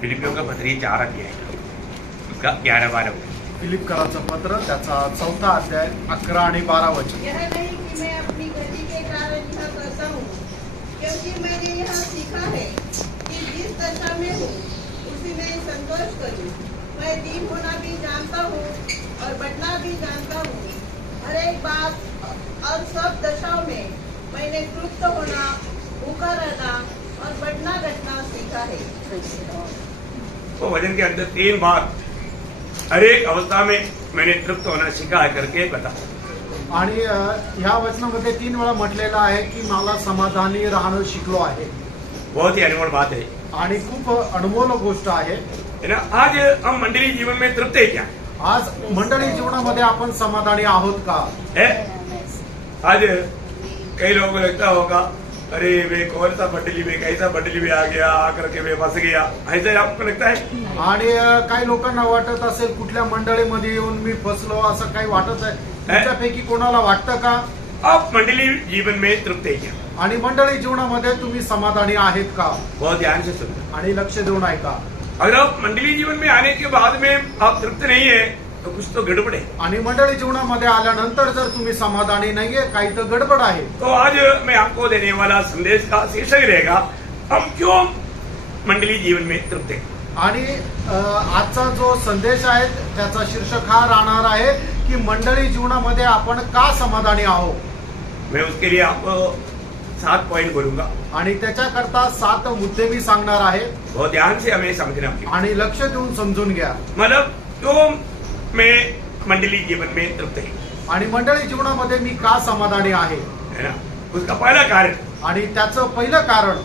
फिलिपियों का पत्र 4 अध्याय उसका 11-12 फिलिप कराचं पत्र त्याचा 4था अध्याय 11 आणि 12 वचन। यह नहीं कि मैं अपनी गति के कारण यह करता हूँ, क्योंकि मैंने यह सीखा है कि जिस दशा में हूँ उसी में संतोष करूँ। मैं दीन होना भी जानता हूँ और बढ़ना भी जानता हूँ। हर एक बात और सब दशाओं में मैंने तृप्त होना, भूखा रहना और बढ़ना घटना सीखा है। वो वचन के अंदर 3 बार हर एक अवस्था में मैंने तृप्त होना सीखा है करके बता। आणि ह्या वचनामध्ये 3 वेळा म्हटलेलं आहे की मला समाधानी राहणं शिकलो आहे बहुत ही अनमोल बात है आणि खूप अनमोल गोष्ट आहे। है ना। आज हम मंडली जीवन में तृप्त है क्या आज मंडळी जीवनामध्ये आपण समाधानी आहोत का? है? आज कई लोगों को लगता होगा अरे वे कौन सा मंडली में कैसा मंडली में आ गया, आकर के वे फंस गया, ऐसा आपको लगता है? आणि काही लोकांना वाटत असेल कुठल्या मंडळीमध्ये येऊन मी फसलो असं काही वाटत आहे? तुमच्यापैकी कोणाला वाटतं का आप मंडली जीवन में तृप्त है क्या? आणि मंडळी जीवनामध्ये तुम्ही समाधानी आहेत का? बहुत ध्यान से सुनो। आणि लक्ष देऊन ऐका। अगर आप मंडली जीवन में आने के बाद में आप तृप्त नहीं है तो कुछ तो गड़बड़ है। आणि मंडळी जीवनामध्ये आल्यानंतर जर तुम्ही समाधानी नाहीये, काही तर गडबड आहे। तो आज मैं आपको देने वाला संदेश का शीर्षक रहेगा, हम क्यों मंडली जीवन में तृप्त हैं। आणि आजचा जो संदेश आहे त्याचा शीर्षक हा राहणार आहे की मंडळी जीवनामध्ये आपण का समाधानी आहोत। मैं उसके लिए आपको 7 पॉइंट बोलूंगा आणि त्याच्याकरता 7 मुद्दे मी सांगणार आहे बहुत ध्यान से हमें समझना होगा। आणि लक्ष देऊन समजून घ्या। मतलब क्यों मैं मंडली जीवन में तृप्त है, आणि मंडळी जीवनामध्ये मी का समाधानी आहे, है ना। उसका पहला कारण, आणि त्याचं पहिलं कारण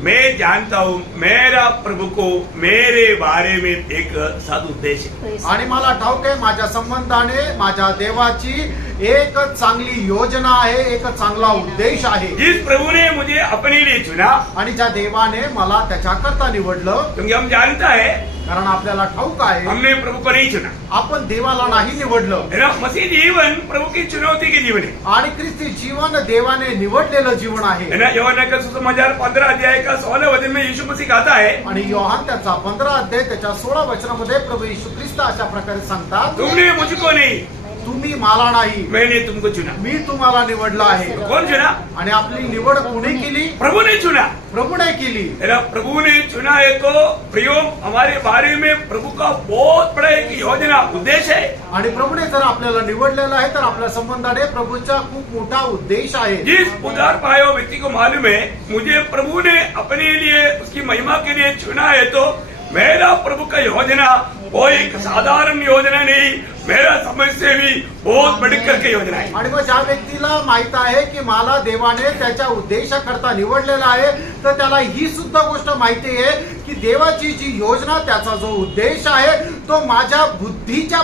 मैं जानता हूं मेरा प्रभु को मेरे बारे में एक सदुद्देश है। आणि मला ठाऊक आहे माझ्या संबंधाने माझ्या देवाची एक चांगली योजना आहे, एक चांगला उद्देश आहे। जिस प्रभु ने मुझे अपने लिए चुना, आणि ज्या देवाने मला त्याच्याकरता निवडलं, क्योंकि हम जानता है कारण आपल्याला ठाऊक आहे हमने प्रभु को नहीं चुना, आपण देवाला नाही निवडलं। है ना। मसीह जीवन प्रभु की चुनौती के जीवन है, आणि ख्रिस्ती जीवन देवाने निवडलेलं जीवन आहे। है ना। यूहन्ना का सुसमाचार 15 अध्याय का 16 वचन में यीशु मसीह कहता है, आणि योहान त्याचा 15 अध्याय त्याच्या 16 वचनामध्ये प्रभू येशू ख्रिस्त अशा प्रकारे सांगतात, तुमने मुझको नहीं, तुम्ही मला नाही, मैंने तुमको चुना। मी तुम्हाला निवडलं आहे। कौन चुना? आणि आपली निवड कोणी केली? प्रभु ने चुना, प्रभूने केली। है ना। प्रभु ने चुना है तो प्रियो हमारे बारे में प्रभु का बहुत बड़ा एक योजना उद्देश्य है। आणि प्रभूने जर आपल्याला निवडलेलं आहे तर आपल्या संबंधाने प्रभूचा खूप मोठा उद्देश आहे। जिस उद्धार पाए हुए व्यक्ति को मालूम है मुझे प्रभु ने अपने लिए उसकी महिमा के लिए चुना है, तो मेरा प्रभु का योजना वो एक साधारण योजना नहीं, मेरा समझ से भी बहुत बढ़कर के योजना है। आणि मग ज्या व्यक्तीला माहित आहे की मला देवाने त्याच्या उद्देशाकरता निवडलेला आहे, तर त्याला ही सुद्धा गोष्ट माहिती आहे की देवाची जी योजना, त्याचा जो उद्देश आहे तो माझ्या बुद्धीच्या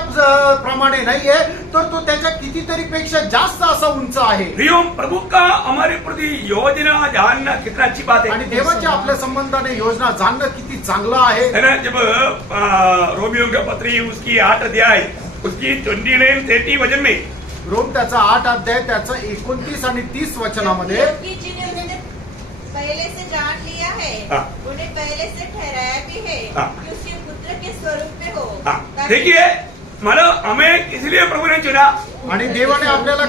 प्रमाणे नाहीये, तर तो त्याच्या कितीतरी पेक्षा जास्त असा उंच आहे। प्रियो प्रभु का हमारे प्रति योजना जानना कितना अच्छी बात है। आणि देवाच्या आपल्या संबंधाने योजना जाणणं किती चांगलं आहे, है ना। जब रोमियो का पत्री उसकी 8 अध्याय उसकी 29-30 वचन में, रोम त्याचा 8 अध्याय त्याचं 29 आणि 30 वचनामध्ये, क्योंकि जिन्हें उन्होंने पहले से जान लिया है, हाँ। उन्हें पहले से ठहराया भी है हाँ। कि उसके पुत्र के स्वरूप में हो। हाँ, देखिए मतलब हमें इसलिए प्रभु ने चुना, आणि देवाने आपल्याला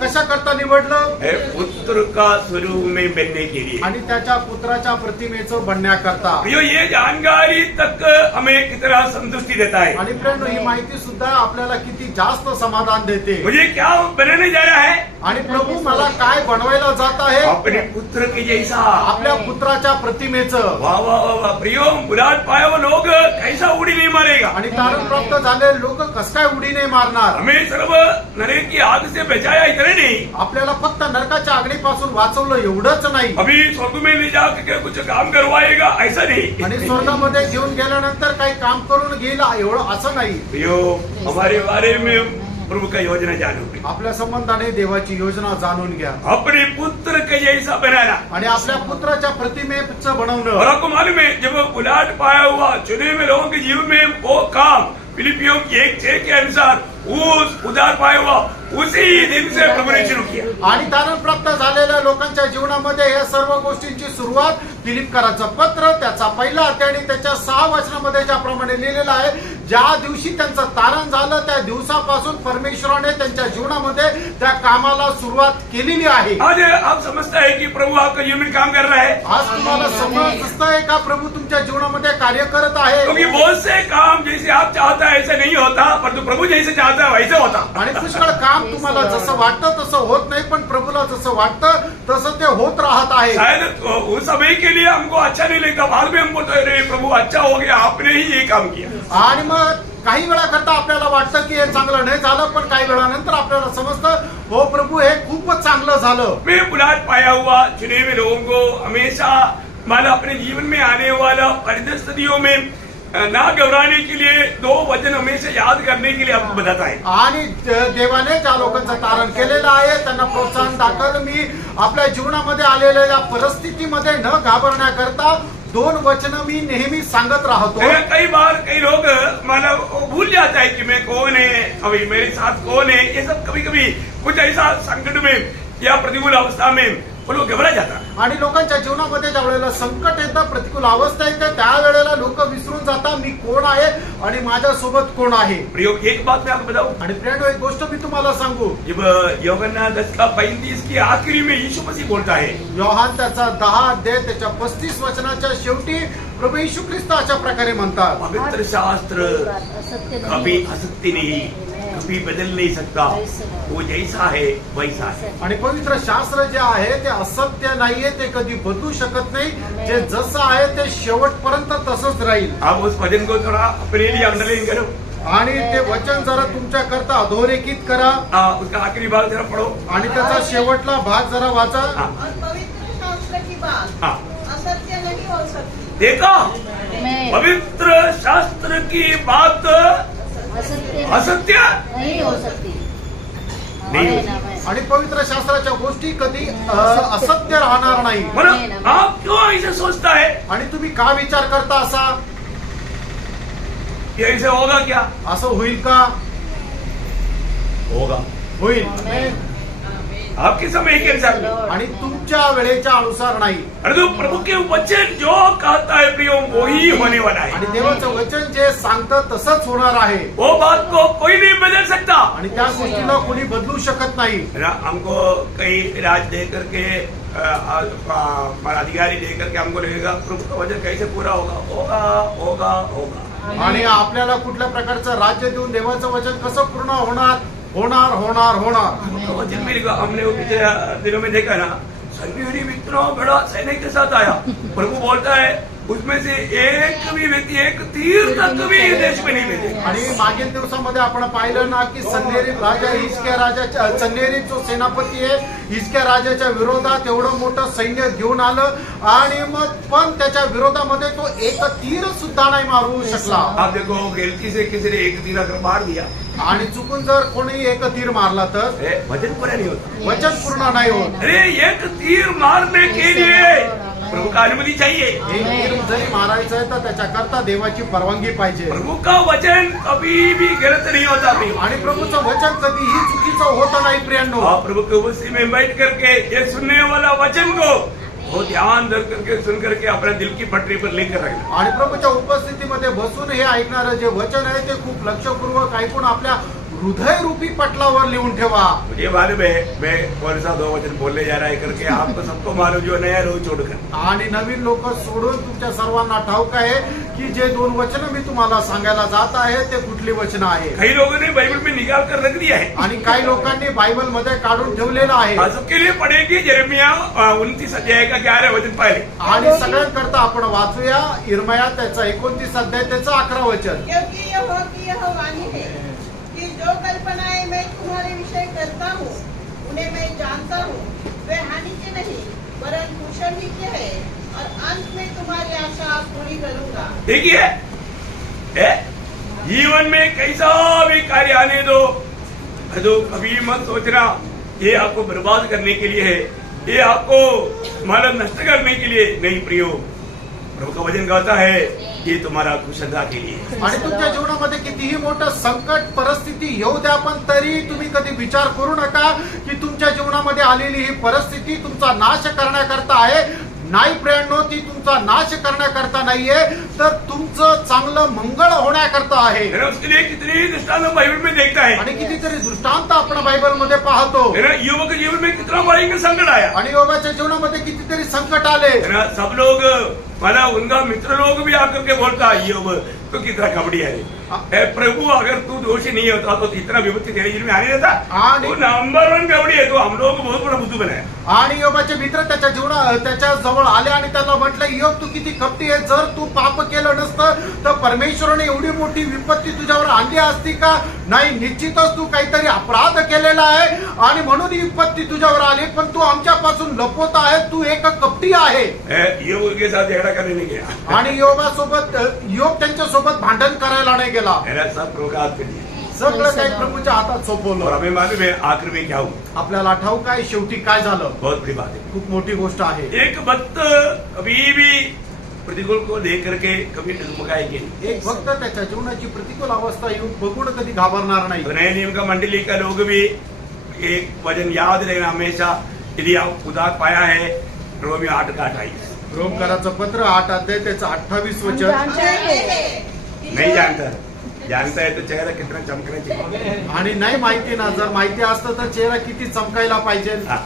कशा करता निवडलं? है पुत्र का स्वरूप में बनने के लिए। आणि त्याच्या पुत्राच्या प्रतिमेचं बनण्याकरता। प्रियो ये जानकारी तक हमें कितना संतुष्टि देता है। आणि प्रेम ही माहिती सुद्धा आपल्याला किती जास्त समाधान देते। मुझे क्या बनाने जा रहा है? आणि प्रभू मला काय बनवायला जात आहे? अपने पुत्र के जैसा, आपल्या पुत्राच्या प्रतिमेचं। वाह वाह वाह वाह। प्रियो बुलाट पाए हुए लोग कैसा उड़ी नहीं मारेगा। आणि तारण प्राप्त झालेले लोक कस काय उडी नाही मारणार? हमें सर्व नरक की आग से बचाया इतने नहीं, आपल्याला फक्त नरकाच्या आगीपासून वाचवलं एवढंच नाही, अभी स्वर्ग में ले जाकर कुछ काम करवाएगा ऐसा नहीं। आणि स्वर्गामध्ये घेऊन गेल्यानंतर काही काम करून गेला एवढं असं नाही। प्रियो हमारे बारे में प्रभु का योजना जानोगे, आपल्या संबंधाने देवाची योजना जाणून घ्या। अपने पुत्र के जैसा बनाना, आणि आपल्या पुत्राच्या प्रतिमेचं बनवणं। और आपको मालूम है जब उलाट पाया हुआ चुने हुए लोगों के जीवन में वो काम फिलिपियों की 1:6 के अनुसार उस उद्धार पाया हुआ उसी दिन से प्रभु ने शुरू किया। आणि तारण प्राप्त झालेल्या लोकांच्या जीवनामध्ये या सर्व गोष्टींची सुरुवात फिलिपकरांचं पत्र त्याचा 1 अध्याय आणि त्याच्या 6 वचनामध्ये ज्याप्रमाणे लिहिलेलं आहे, ज्या दिवशी त्यांचं तारण झालं त्या दिवसापासून परमेश्वराने त्यांच्या जीवनामध्ये त्या कामाला सुरुवात केलेली आहे. आज आप समझता है कि प्रभु आपका जीवन में काम कर रहा है, आज तुम्हाला समजत आहे का प्रभू तुमच्या जीवनामध्ये कार्य करत आहे? क्योंकि बहुत से काम जैसे आप चाहता है ऐसे नहीं होता, परंतु प्रभु जैसे चाहता है वैसे होता. आणि पुष्कळ काम तुम्हाला जसं वाटतं तसं होत नाही, पण प्रभूला जसं वाटतं तसं ते होत राहत आहे. शायद उस समय के लिए हमको अच्छा नहीं लगता, बाद में हम बोलते हैं, अरे प्रभु अच्छा हो गया, आपने ही ये काम किया. आणि मग काही वेळा करता आपल्याला वाटतं की हे चांगलं नाही झालं, पण काही वेळानंतर आपल्याला समजतं हो प्रभू हे खूपच चांगलं झालं. मैं बुलाहट पाया हुआ चुने हुए लोगों को हमेशा माला अपने जीवन में आने वाला परिस्थितियों में ना घबराने के लिए 2 वचन हमेशा याद करने के लिए आपको बताता है. आणि देवाने ज्या लोकांचं तारण केलेलं आहे त्यांना प्रोत्साहन दाखल मी आपल्या जीवनामध्ये आलेल्या या परिस्थितीमध्ये न घाबरण्याकरता 2 वचन मी नेहमी सांगत राहतो. कई बार कई लोग माना भूल जाता है कि मैं कौन है, अभी मेरे साथ कौन है. ये सब कभी कभी कुछ ऐसा संकट में या प्रतिकूल अवस्था में वो लोग घबरा जाता. आणि लोकांच्या जीवनामध्ये ज्या वेळेला संकट येतं, प्रतिकूल अवस्था येते, त्यावेळेला लोक विसरून जातात मी कोण आहे आणि माझ्यासोबत कोण आहे. प्रयोग एक बात मैं आपको बताऊं, आणि प्रियांनो एक गोष्ट मी तुम्हाला सांगू, जब यूहन्ना 10:35 की आखिरी में यीशु मसीह बोलता है, योहान त्याचा 10 अध्याय त्याच्या 35 वचनाच्या शेवटी प्रभू येशू ख्रिस्त अशा प्रकारे म्हणतात, पवित्र शास्त्र कभी असत्य नहीं, कभी बदल नहीं सकता, वो जैसा है वैसा है. आणि पवित्र शास्त्र जे आहे ते असत्य नाहीये, ते कधी बदलू शकत नाही. जे जसं आहे ते शेवटपर्यंत तसंच राहील. आप उस भजन को थोड़ा अपने लिए अंडरलाइन करो. आणि ते वचन जरा तुमच्या करता अधोरेखित करा उसका आखिरी भाग जरा पढ़ो. आणि त्याचा शेवटला भाग जरा वाचा. और पवित्र शास्त्र की बात हाँ, असत्य नहीं हो सकती. देखा, पवित्र शास्त्र की बात असत्य नहीं हो सकती. नहीं. आणि पवित्र शास्त्राच्या गोष्टी कधी असत्य राहणार नाही. मतलब आप क्यों ऐसे सोचता है आणि तुम्ही का विचार करता असा, कि ऐसे होगा क्या? असं होईल का? होगा. होईल. आपके समय के अनुसार नहीं. आणि तुमच्या वेळेच्या अनुसार नाही. अरे तो प्रभु के वचन जो कहता है प्रियो वही होने वाला आणि है. देवाचं वचन जे सांगतं तसंच होणार आहे. वो बात को कोई नहीं बदल सकता. आणि त्या गोष्टीला कोणी बदलू शकत नाही. हमको कई राज दे करके अधिकारी दे करके हमको लगेगा प्रभु का वचन कैसे पूरा होगा. होगा होगा होगा. आणि आपल्याला कुठल्या प्रकारचं राज्य देऊन देवाचं वचन कसं पूर्ण होणार, होणार होणार होणार. तो वचन भी लिखा, हमने वो पिछले दिनों में देखा ना, सन्यासी इतना बड़ा सैनिक के साथ आया. प्रभु बोलता है उसमें से एक भी व्यक्ति एक तीर तक भी देश में नहीं भेजे. आणि मागील दिवसामध्ये आपण पाहिलं ना की सन्हेरीत राजा हिजकिया राजाच्या सन्हेरीत जो सेनापती आहे हिजकिया राजाच्या विरोधात एवढं मोठं सैन्य घेऊन आलं आणि मग पण त्याच्या विरोधामध्ये तो एक तीर सुद्धा नाही मारू शकला. आप देखो गलती से किसी ने एक तीर अगर मार दिया, आणि चुकून जर कोणी एक तीर मारला तर वचन पूरा नहीं होता. वचन पूर्ण नाही होत. अरे एक तीर मारने के लिए प्रभु का अनुमति चाहिए. एक तीर जरी मारायचं आहे तर त्याच्याकरता देवाची परवानगी पाहिजे. प्रभु का वचन कभी भी गलत नहीं होता. आणि प्रभूचं वचन कधीही चुकीचं होत नाही प्रियांनो. आप प्रभु के उपस्थिति में बैठ करके ये सुनने वाला वचन को वो ध्यान धर करके सुन करके अपने दिल की पटरी पर लेकर रखना. आणि प्रभूच्या उपस्थितीमध्ये बसून हे ऐकणारं जे वचन आहे ते खूप लक्षपूर्वक ऐकून आपल्या हृदय रूपी पटलावर लिहून ठेवा. मुझे मालूम है मैं कौन सा 2 वचन बोलने जा रहा है करके आपको सबको मालूम जो नया रोज छोड़कर. आणि नवीन लोक सोडून तुमच्या सर्वांना ठाऊक आहे की जे 2 वचन मी तुम्हाला सांगायला जात आहे ते कुठली वचन आहे. कई लोगों ने बाइबल में निकाल कर रख दिया है. आणि काही लोकांनी बायबल मध्ये काढून ठेवलेलं आहे. सबके लिए पढ़ेगी यिर्मयाह 29 अध्याय का 11 वचन पहले. आणि सगळ्यांकरता आपण वाचूया इर्मया त्याचा 29 अध्याय त्याचं 11 वचन. क्योंकि यहोवा की यह वाणी है कि जो कल्पनाएं मैं तुम्हारे विषय करता हूँ उन्हें मैं जानता हूँ. वे हानि के नहीं वरन कुशल ही के है और अंत में तुम्हारी आशा पूरी करूंगा. देखिए जीवन में कैसा भी कार्य आने दो, तो कभी मत सोचना ये आपको बर्बाद करने के लिए है, ये आपको मानव नष्ट करने के लिए नहीं. प्रियो प्रभु का वचन कहता है ये तुम्हारा कुशलता के लिए. आणि तुमच्या जीवनामध्ये कितीही मोठं संकट परिस्थिती येऊ द्या पण तरी तुम्ही कधी विचार करू नका की तुमच्या जीवनामध्ये आलेली ही परिस्थिती तुमचा नाश करण्याकरता आहे. नाही प्रियांनो, ती तुमचा नाश करण्याकरता नाहीये, तर तुमचं चांगलं मंगळ होण्याकरता आहे. है ना, उसके लिए कितनी दृष्टांत हम बाइबल में देखता है. आणि कितीतरी दृष्टांत आपण बायबलमध्ये पाहतो. है ना, ईयोब के जीवन में कितना भयंकर संकट आया. आणि योगाच्या जीवनामध्ये कितीतरी संकट आले. है ना, सब लोग माना उनका मित्र लोग भी आकर के बोलता ईयोब तो कितना कबड्डी है. प्रभु अगर तू दोषी नहीं होता तो इतना विपत्ति तेरे जीवन में आने देता. तो नंबर 1 कबड्डी है. तो हम लोग को बहुत बड़ा बुद्धू बनाया. आणि योबाचे मित्र त्याच्या जवळ आले आणि त्याला म्हटलं, योग तू किती कपटी आहे. जर तू पाप केलं नसतं तर परमेश्वराने एवढी मोठी विपत्ती तुझ्यावर आणली असती का. नाही, निश्चितच तू काहीतरी अपराध केलेला आहे आणि म्हणून ही विपत्ती तुझ्यावर आली. पण तू आमच्यापासून लपवत आहे. तू एक कपटी आहे. योग के साथ झगड़ा करने नहीं गया. आणि योग त्यांच्यासोबत भांडण करायला नाही गेला. सब लोग हाथ के लिए. सगळं काही प्रभूच्या हातात सोपवलं. और हमें मालूम है आखिर में क्या हुआ. आपल्याला ठाऊक आहे शेवटी काय झालं. बहुत बड़ी बात है. खूप मोठी गोष्ट आहे. एक भक्त कभी भी प्रतिकूल को देख करके कभी डगमगाएंगे. एक भक्त त्याच्या जीवनाची प्रतिकूल अवस्था येऊन बघून कधी घाबरणार नाही. तो नए नियम का मंडली का लोग भी एक वचन याद रखना हमेशा. यदि आप उदार पाया है रोमी 8:28. रोमकराचं पत्र 8 अध्याय त्याचं 28 वचन. नहीं जानता है तो चेहरा कितना चमकना चाहिए. आणि नाही माहिती ना, जर माहिती असतं तर चेहरा किती चमकायला पाहिजे. हाँ,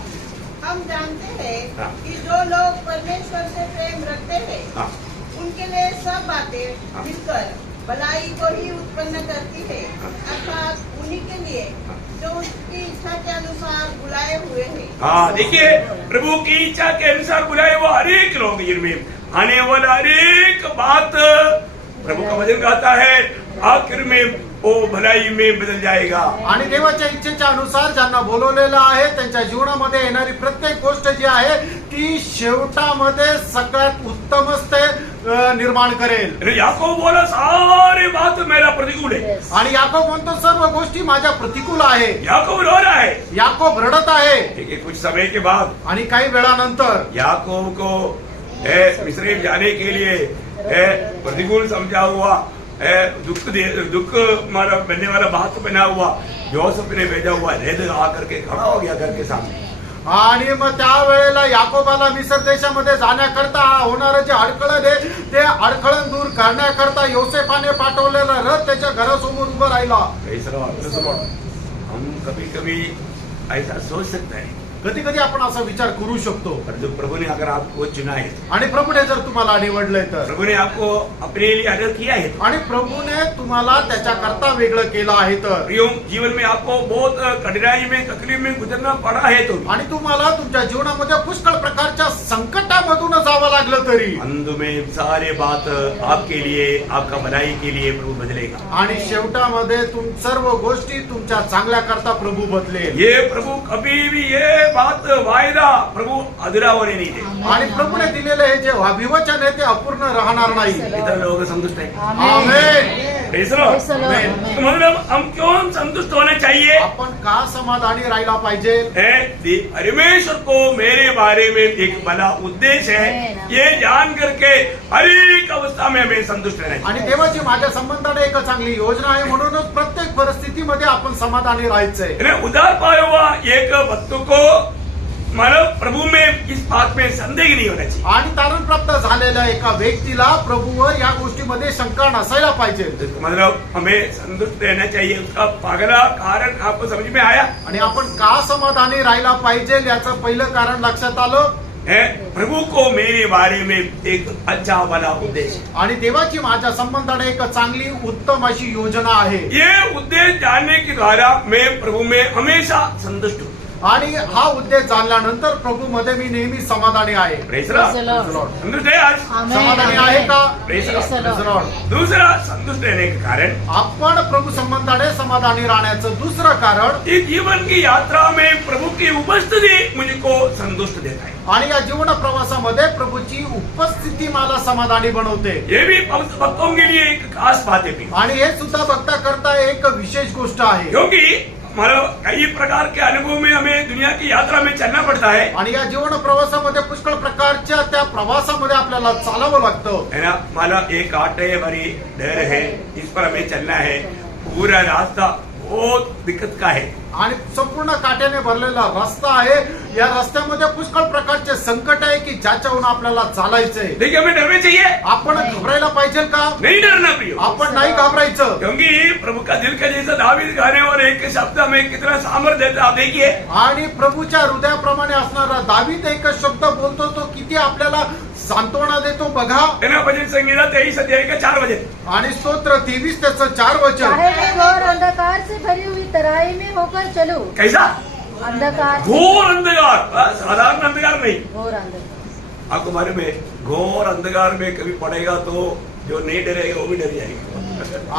हम जानते हैं हाँ. कि जो लोग परमेश्वर से प्रेम रखते हैं हाँ. उनके लिए सब बातें हाँ. मिलकर भलाई को ही उत्पन्न करती है. हाँ. अर्थात उन्हीं के लिए हाँ. जो उसकी इच्छा के अनुसार बुलाए हुए हैं. हाँ, देखिए प्रभु की इच्छा के अनुसार बुलाए वो हर एक लोग जिनमें आने वाला हर एक बात प्रभु का वचन कहता है आखिर में वो भलाई में बदल जाएगा. आणि देवाच्या इच्छेच्या अनुसार ज्यांना बोलवलेलं आहे त्यांच्या जीवनामध्ये येणारी प्रत्येक गोष्ट जी आहे ती शेवटामध्ये सगळ्यात उत्तमच ते निर्माण करेल. याकोब बोला सारे बात मेरा प्रतिकूल है. आणि याकोब म्हणतो सर्व गोष्टी माझ्या प्रतिकूल आहे. याकोब रो रहा है. याकोब रडत आहे. देखिए कुछ समय के बाद आणि काही वेळानंतर याकोब को मिस्र जाने के लिए प्रतिकूल समझा हुआ दुख मारा बनने वाला बात बना हुआ जोसेफ ने भेजा हुआ रेद आकर के खड़ा हो गया घर के सामने. आणि मग त्यावेळेला याकोबाला मिसर देशामध्ये जाण्याकरता होणारं जे अडखळण आहे ते अडखळण दूर करण्याकरता योसेफाने पाठवलेला रथ त्याच्या घरासमोर उभं राहिला. हम कभी कभी ऐसा सोच सकते हैं. कधी कधी आपण असा विचार करू शकतो. जो प्रभु ने अगर आपको चुना है आणि प्रभूने जर तुम्हाला निवडलंय तर प्रभु ने आपको अपने लिए अलग किया है आणि प्रभूने तुम्हाला त्याच्याकरता वेगळं केलं आहे तर जीवन में आपको बहुत कठिनाई में तकलीफ में गुजरना पड़ा है तो आणि तुम्हाला तुमच्या जीवनामध्ये पुष्कळ प्रकारच्या संकटामधून जावं लागलं तरी अंत में सारे बात आपके लिए आपका भलाई के लिए प्रभु बदलेगा. आणि शेवटामध्ये सर्व गोष्टी तुमच्या चांगल्या करता प्रभु बदलेल. ये प्रभु कभी भी ये बात वायदा प्रभु अधूरा होने नहीं दे. आणि प्रभूने दिलेले हे जे अभिवचन आहे ते अपूर्ण राहणार नाही. इतर लोग संतुष्ट है. आमेन. तो मतलब हम क्यों संतुष्ट होना चाहिए. आपण का समाधानी राहायला पाहिजे. परमेश्वर को मेरे बारे में एक बड़ा उद्देश्य है ये जान करके हर एक अवस्था में हमें संतुष्ट रहना चाहिए. आणि देवाची माझ्या संबंधाने एक चांगली योजना आहे म्हणूनच प्रत्येक परिस्थितीमध्ये आपण समाधानी राहायचंय. उदार पाया हुआ एक भक्त को मतलब प्रभु में इस बात में संदेह नहीं होना चाहिए. आणि तारण प्राप्त झालेल्या एका व्यक्तीला प्रभूवर या गोष्टीमध्ये शंका नसायला पाहिजे. मतलब हमें संतुष्ट रहना चाहिए. उसका पगला कारण आपको समझ में आया. आणि आपण का समाधानी राहायला पाहिजे याचं पहिलं कारण लक्षात आलं. प्रभु को मेरे बारे में एक अच्छा बड़ा उद्देश्य. आणि देवाची माझ्या संबंधाने एक चांगली उत्तम अशी योजना आहे. ये उद्देश्य जानने के द्वारा मैं प्रभु में हमेशा संतुष्ट हूँ. आणि हा उद्देश जाणल्यानंतर प्रभू मध्ये मी नेहमी समाधानी आहे. संतुष्ट है आज. समाधानी आहे का. दूसरा संतुष्ट रहने का कारण आपण प्रभू संबंधाने समाधानी राहण्याचं दुसरं कारण इस जीवन की यात्रा में प्रभु की उपस्थिति मुझको संतुष्ट देता है. आणि या जीवन प्रवासामध्ये प्रभूची उपस्थिती मला समाधानी बनवते. ये भी भक्तों के लिए एक खास बात है. आणि हे सुद्धा भक्ता करता एक विशेष गोष्ट आहे. क्योंकि मतलब कई प्रकार के अनुभव में हमें दुनिया की यात्रा में चलना पड़ता है. आणि या जीवन प्रवासामध्ये पुष्कळ प्रकारच्या त्या प्रवासामध्ये आपल्याला चालावं लागतं. है ना. मला एक आटे भरी डर है इस पर हमें चलना है. पूरा रास्ता बहुत दिक्कत का है। आणि संपूर्ण काट्याने भरलेला रस्ता आहे. या रस्त्यामध्ये पुष्कळ प्रकारचे संकट आहे की ज्याच्याहून आपल्याला चालायचंय. देखिए हमें डरना चाहिए, आपण घाबरायला पाहिजे का? नहीं डरना प्रियो, आपण नाही घाबरायचं. क्योंकि प्रभु का दिल का जैसा दावीद गाने और एक शब्द में कितना सामर्थ्य देता है। आप देखिए आणि प्रभूच्या हृदयाप्रमाणे असणारा दावीद एक शब्द बोलतो तो किती आपल्याला सांत्वना देतो बघा. है ना, भजन संगीता 23 अध्याय का 4 वचन। आणि स्तोत्र 23 त्याचं 4 वचन. चाहे मैं घोर अंधकार से भरी हुई तराई में होकर चलूं, कैसा अंधकार से- घोर अंधकार, साधारण अंधकार नहीं। घोर अंधकार. आपको मालूम है घोर अंधकार में कभी पड़ेगा तो जो नहीं डरेगा वो भी डर जाएगा।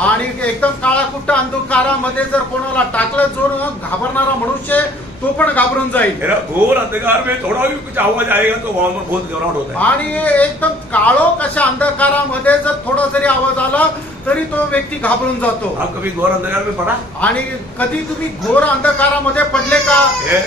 आणि एकदम काळाकुट्ट अंधकारामध्ये जर कोणाला टाकलं जो घाबरणारा मनुष्य तो पण घाबरून जाईल. मेरा घोर अंधकार में थोड़ा भी कुछ आवाज आएगा तो वहां पर बहुत घबराहट होता है। आणि एकदम काळोख अशा अंधकारामध्ये जर थोडा जरी आवाज आला तरी तो व्यक्ती घाबरून जातो. आप कभी घोर अंधकार में पड़ा? आणि कधी तुम्ही घोर अंधकारामध्ये पडले का?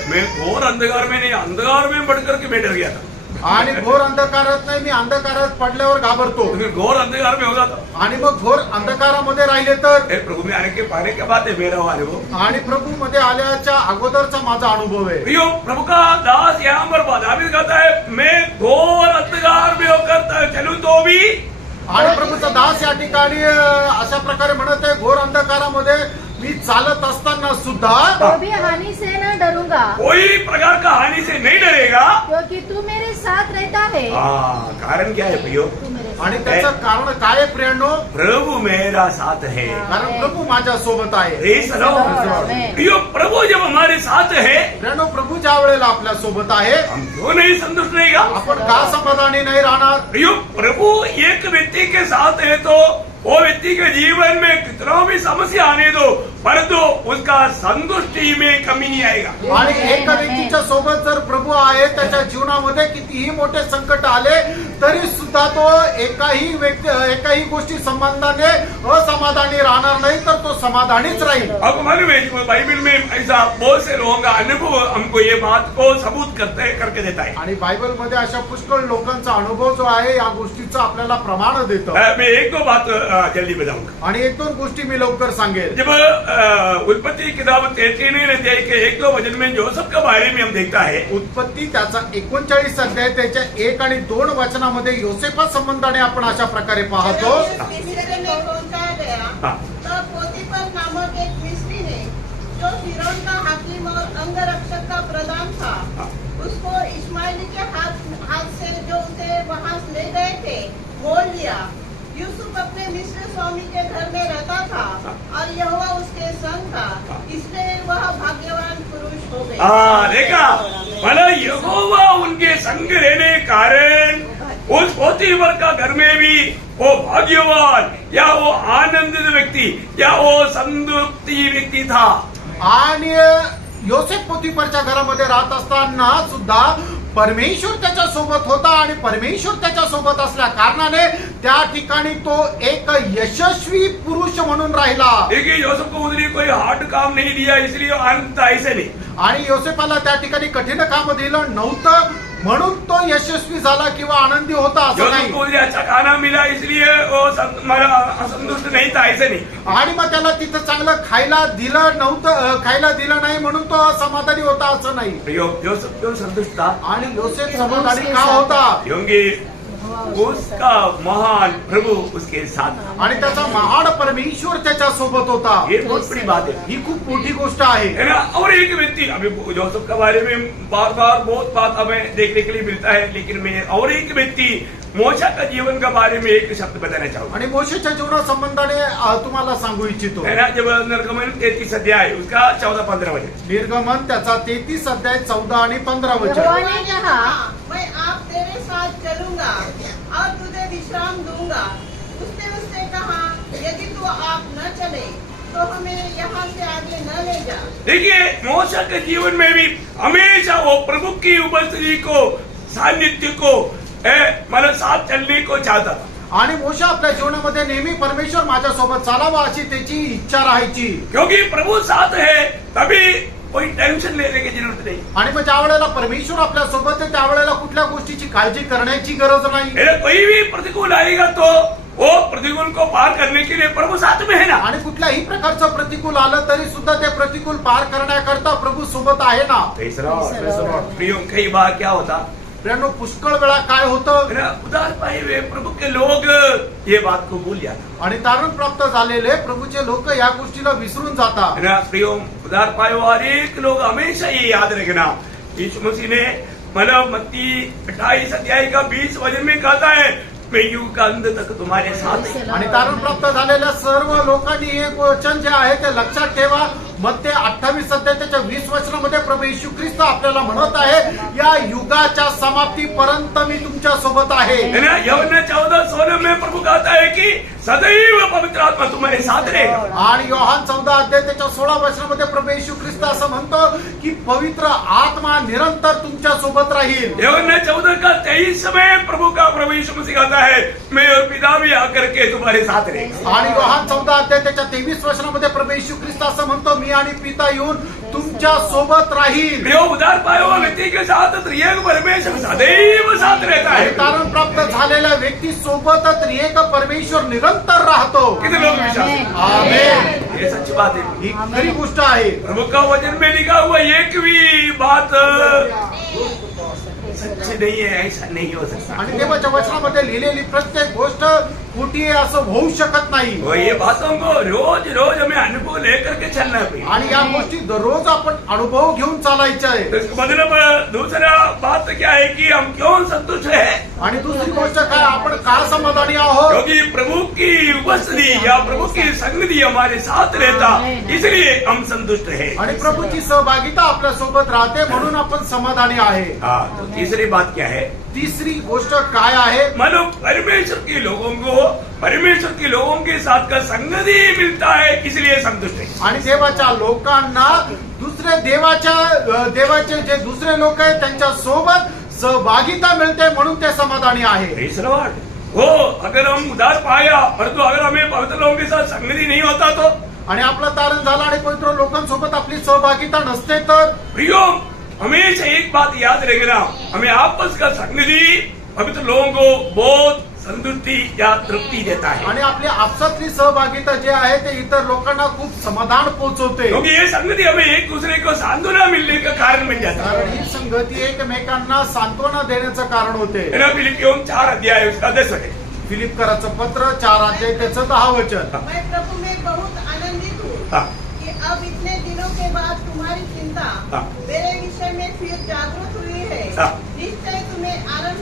मैं घोर अंधकार में नहीं, अंधकार में बढ़ करके मैं डर गया था। आणि घोर अंधकारात नाही, मी अंधकारात पडल्यावर घाबरतो. तो फिर घोर अंधकार में होगा तो आणि मग घोर अंधकारामध्ये राहिले तर? प्रभु में आने के पाने के बाद है मेरा वो अनुभव। आणि प्रभू मध्ये आल्याच्या अगोदरचा माझा अनुभव आहे. प्रियो, प्रभु का दास यहाँ पर दावीद कहता है मैं घोर अंधकार में होकर चलूं तो भी, आणि प्रभूचा दास या ठिकाणी अशा प्रकारे म्हणत आहे घोर अंधकारामध्ये मी चालत असताना सुद्धा तो भी हानि से न डरूंगा, कोई प्रकार का हानि से नहीं डरेगा। क्योंकि तू मेरे साथ रहता है. कारण क्या है प्रियो? तू मेरे आणि साथ त्याचं कारण काय आहे प्रियांनो? प्रभु मेरा साथ है। कारण प्रभू माझ्या सोबत आहे. Praise the Lord। प्रियो, प्रभु जब हमारे साथ है प्रियांनो, प्रभू ज्या वेळेला आपल्या सोबत आहे हम क्यों नहीं संतुष्ट रहेगा? आपण का समाधानी नाही राहणार? प्रियो, प्रभु एक व्यक्ति के साथ है तो वो व्यक्ति के जीवन में कितना भी समस्या आने दो, परंतु उसका संतुष्टि में कमी नहीं आएगा। आणि एका व्यक्तीच्या सोबत जर प्रभू आहे त्याच्या जीवनामध्ये कितीही मोठे संकट आले तरी सुद्धा तो एकाही गोष्टी संबंधाने असमाधानी राहणार नाही, तर तो समाधानीच राहील. आपको मालूम है बाइबल में ऐसा बहुत से लोगों का अनुभव हमको ये बात को सबूत करके देता है। आणि बायबल मध्ये अशा पुष्कळ लोकांचा अनुभव जो आहे या गोष्टीचं आपल्याला प्रमाण देतं. मैं एक दो बात जल्दी बताऊंगा। आणि 1-2 गोष्टी मी लवकर सांगेल. जब उत्पत्ति किताब 13 अध्याय के 1-2 वचन में जोसेफ के बारे में हम देखता है, उत्पत्ती त्याचा 39 अध्याय त्याच्या 1 आणि 2 वचनामध्ये योसेफा संबंधाने आपण अशा प्रकारे पाहतो. जब मिस्र में पहुंचाया गया हाँ। तब पोतीफर नामक एक मिस्री ने जो फिरौन का हाकिम और अंगरक्षक का प्रधान था उसको इस्माइली के हाथ से जो उसे वहां ले गए थे मोल लिया। यूसुफ अपने मिस्र स्वामी के घर में रहता था और यहोवा उसके संग था, इसलिए वह भाग्यवान पुरुष हो गए। देखा भला यहोवा उनके संग रहने के कारण उस पोतीफर का घर में भी वो भाग्यवान या वो आनंदित व्यक्ति या वो संतुष्टि व्यक्ती था। आणि योसेफ पोतीफरच्या घरामध्ये राहत असताना सुद्धा परमेश्वर त्याच्या सोबत होता आणि परमेश्वर त्याच्या सोबत असल्या कारणाने त्या ठिकाणी तो एक यशस्वी पुरुष म्हणून राहिला. देखिए योसेफ को उधरी कोई हार्ड काम नहीं दिया इसलिए आनंद था, ऐसे नहीं। आणि योसेफाला त्या ठिकाणी कठीण काम दिलं नव्हतं म्हणून तो यशस्वी झाला किंवा आनंदी होता असं योसेफ नाही. को उधरी अच्छा खाना मिला इसलिए वो असंतुष्ट नहीं था, ऐसे नहीं। आणि मग त्याला तिथं चांगलं खायला दिलं नाही म्हणून तो असमाधानी होता असं नाही. योसेफ क्यों संतुष्ट था? आणि योसेफ समाधानी का होता? क्योंकि उसका महान प्रभु उसके साथ था। आणि त्याचा महान परमेश्वर त्याच्या सोबत होता. ये बहुत बड़ी बात है, ही खूप मोठी गोष्ट आहे. है ना। और एक व्यक्ति अभी जोसेफ के बारे में बार बार बहुत बात हमें देखने के लिए मिलता है, लेकिन मैं और एक व्यक्ति मोशा का जीवन के बारे में एक शब्द बताना चाहूंगा। आणि मोशेच्या जीवना संबंधाने तुम्हाला सांगू इच्छितो. है ना। जब निर्गमन 33 अध्याय उसका 14-15 वचन, निर्गमन त्याचा 33 अध्याय 14 आणि 15 वचन. यहोवा ने कहा, मैं आप तेरे साथ चलूंगा और तुझे विश्राम दूंगा। उसने कहा यदि तू आप न चले तो हमें यहाँ से आगे न ले जा। देखिए मोशा के जीवन में भी हमेशा वो प्रभु की उपस्थिति को, सानिध्य को, मतलब साथ चलने को चाहता था। आणि मोशा आपल्या जीवनामध्ये नेहमी परमेश्वर माझ्यासोबत चालावा अशी त्याची इच्छा राहायची. क्योंकि प्रभु साथ है तभी कोई टेंशन लेने की जरूरत नहीं। आणि मग ज्या वेळेला परमेश्वर आपल्या सोबत आहे त्यावेळेला कुठल्या गोष्टीची काळजी करण्याची गरज नाही. कोई भी प्रतिकूल आएगा तो वो प्रतिकूल को पार करने के लिए प्रभु साथ में है ना। आणि कुठल्याही प्रकारचं प्रतिकूल आलं तरी सुद्धा ते प्रतिकूल पार करण्याकरता प्रभु सोबत आहे ना. प्रियो कई बार क्या होता प्रियांनो, पुष्कळ वेळा काय होतं, है ना, उदार पाए हुए प्रभु के लोग ये बात को भूल जाता आणि तारण प्राप्त झालेले प्रभूचे लोक या गोष्टीला विसरून जातात. है ना। प्रियो उदार पाए हुए हर एक लोग हमेशा ये याद रखना, यीशु मसीह ने मतलब मत्ती 28 अध्याय का 20 वचन में कहता है, मैं युग का अंत तक तुम्हारे साथ है। आणि तारण प्राप्त झालेल्या सर्व लोकांनी एक वचन जे आहे ते लक्षात ठेवा. मत्ते 28 अध्याय त्याच्या 20 वचनामध्ये प्रभू येशू ख्रिस्त आपल्याला म्हणत आहे, या युगाच्या समाप्तीपर्यंत मी तुमच्या सोबत आहे. है ना। यूहन्ना 14:16 में प्रभु कहता है कि सदैव पवित्र आत्मा तुम्हारे साथ रहेगा। आणि योहान 14 अध्याय त्याच्या 16 वचनामध्ये प्रभू येशू ख्रिस्त असं म्हणतो की पवित्र आत्मा निरंतर तुमच्या सोबत राहील. यूहन्ना 14:23 में प्रभु यीशु मसीह कहता है, मैं और पिता भी आकर के तुम्हारे साथ रहेगा। आणि योहान 14 अध्याय त्याच्या 23 वचनामध्ये प्रभू येशू ख्रिस्त असं म्हणतो, मी आणि पिता येऊन तुमच्या सोबत राहील. प्रियो उदार पाए हुए व्यक्ति के साथ त्रिएक परमेश्वर सदैव साथ रहता आणि है। तारण प्राप्त झालेल्या व्यक्ती सोबत त्रिएक परमेश्वर निरंतर राहतो. कितने लोग विश्वास है? आमेन. ये सच्ची बात है। ही खरी गोष्ट आहे. प्रभु का वचन में लिखा हुआ एक भी बात सच्ची नहीं है, ऐसा नहीं हो सकता। आणि देवाच्या वचनामध्ये लिहिलेली प्रत्येक गोष्ट खोटी आहे असं होऊ शकत नाही. और ये बातों को रोज रोज हमें अनुभव लेकर के चलना चाहिए। आणि या गोष्टी दररोज आपण अनुभव घेऊन चालायचे आहे. तो इसका मतलब दूसरा बात क्या है कि हम क्यों संतुष्ट है? आणि दुसरी गोष्ट काय, आपण का समाधानी आहोत, क्योंकि प्रभु की उपस्थिति या प्रभु की संगति हमारे साथ रहता, इसलिए हम संतुष्ट है। आणि प्रभूची सहभागिता आपल्या सोबत राहते म्हणून आपण समाधानी आहे. हाँ, तो तीसरी बात क्या है? तिसरी गोष्ट काय आहे, मानो परमेश्वर के लोगों को परमेश्वर के लोगों के साथ का संगति मिलता है, इसलिए संतुष्ट है। आणि देवाच्या लोकांना देवाचे जे दुसरे लोक आहेत त्यांच्या सोबत सहभागिता मिळते म्हणून ते समाधानी आहे. Praise the Lord. वो अगर हम उधार पाया परंतु अगर हमें पवित्र लोगों के साथ संगति नहीं होता तो आणि आपलं तारण झालं आणि पवित्र लोकांसोबत आपली सहभागिता नसते तर, प्रियो हमेशा एक बात याद रखना, हमें आपस का संगति पवित्र लोगों को बहुत संतुष्टि या तृप्ति देता है। आणि आपली आपसातली सहभागिता जे आहे ते इतर लोकांना खूप समाधान पोहोचवते. क्योंकि ये संगति हमें एक दूसरे को सांत्वना मिलने का कारण बन जाता है। कारण ही संगती एकमेकांना सांत्वना देण्याचं कारण होते. है ना। फिलिपियों 4 अध्याय उसका 10 वचन। फिलिपकराचं पत्र 4 अध्याय त्याचं 10 वचन. मैं प्रभु में बहुत आनंदित हूँ हाँ। कि अब इतने दिनों के बाद तुम्हारी चिंता हाँ। मेरे विषय में फिर जागृत हुई है। हाँ। निश्चय तुम्हें आरंभ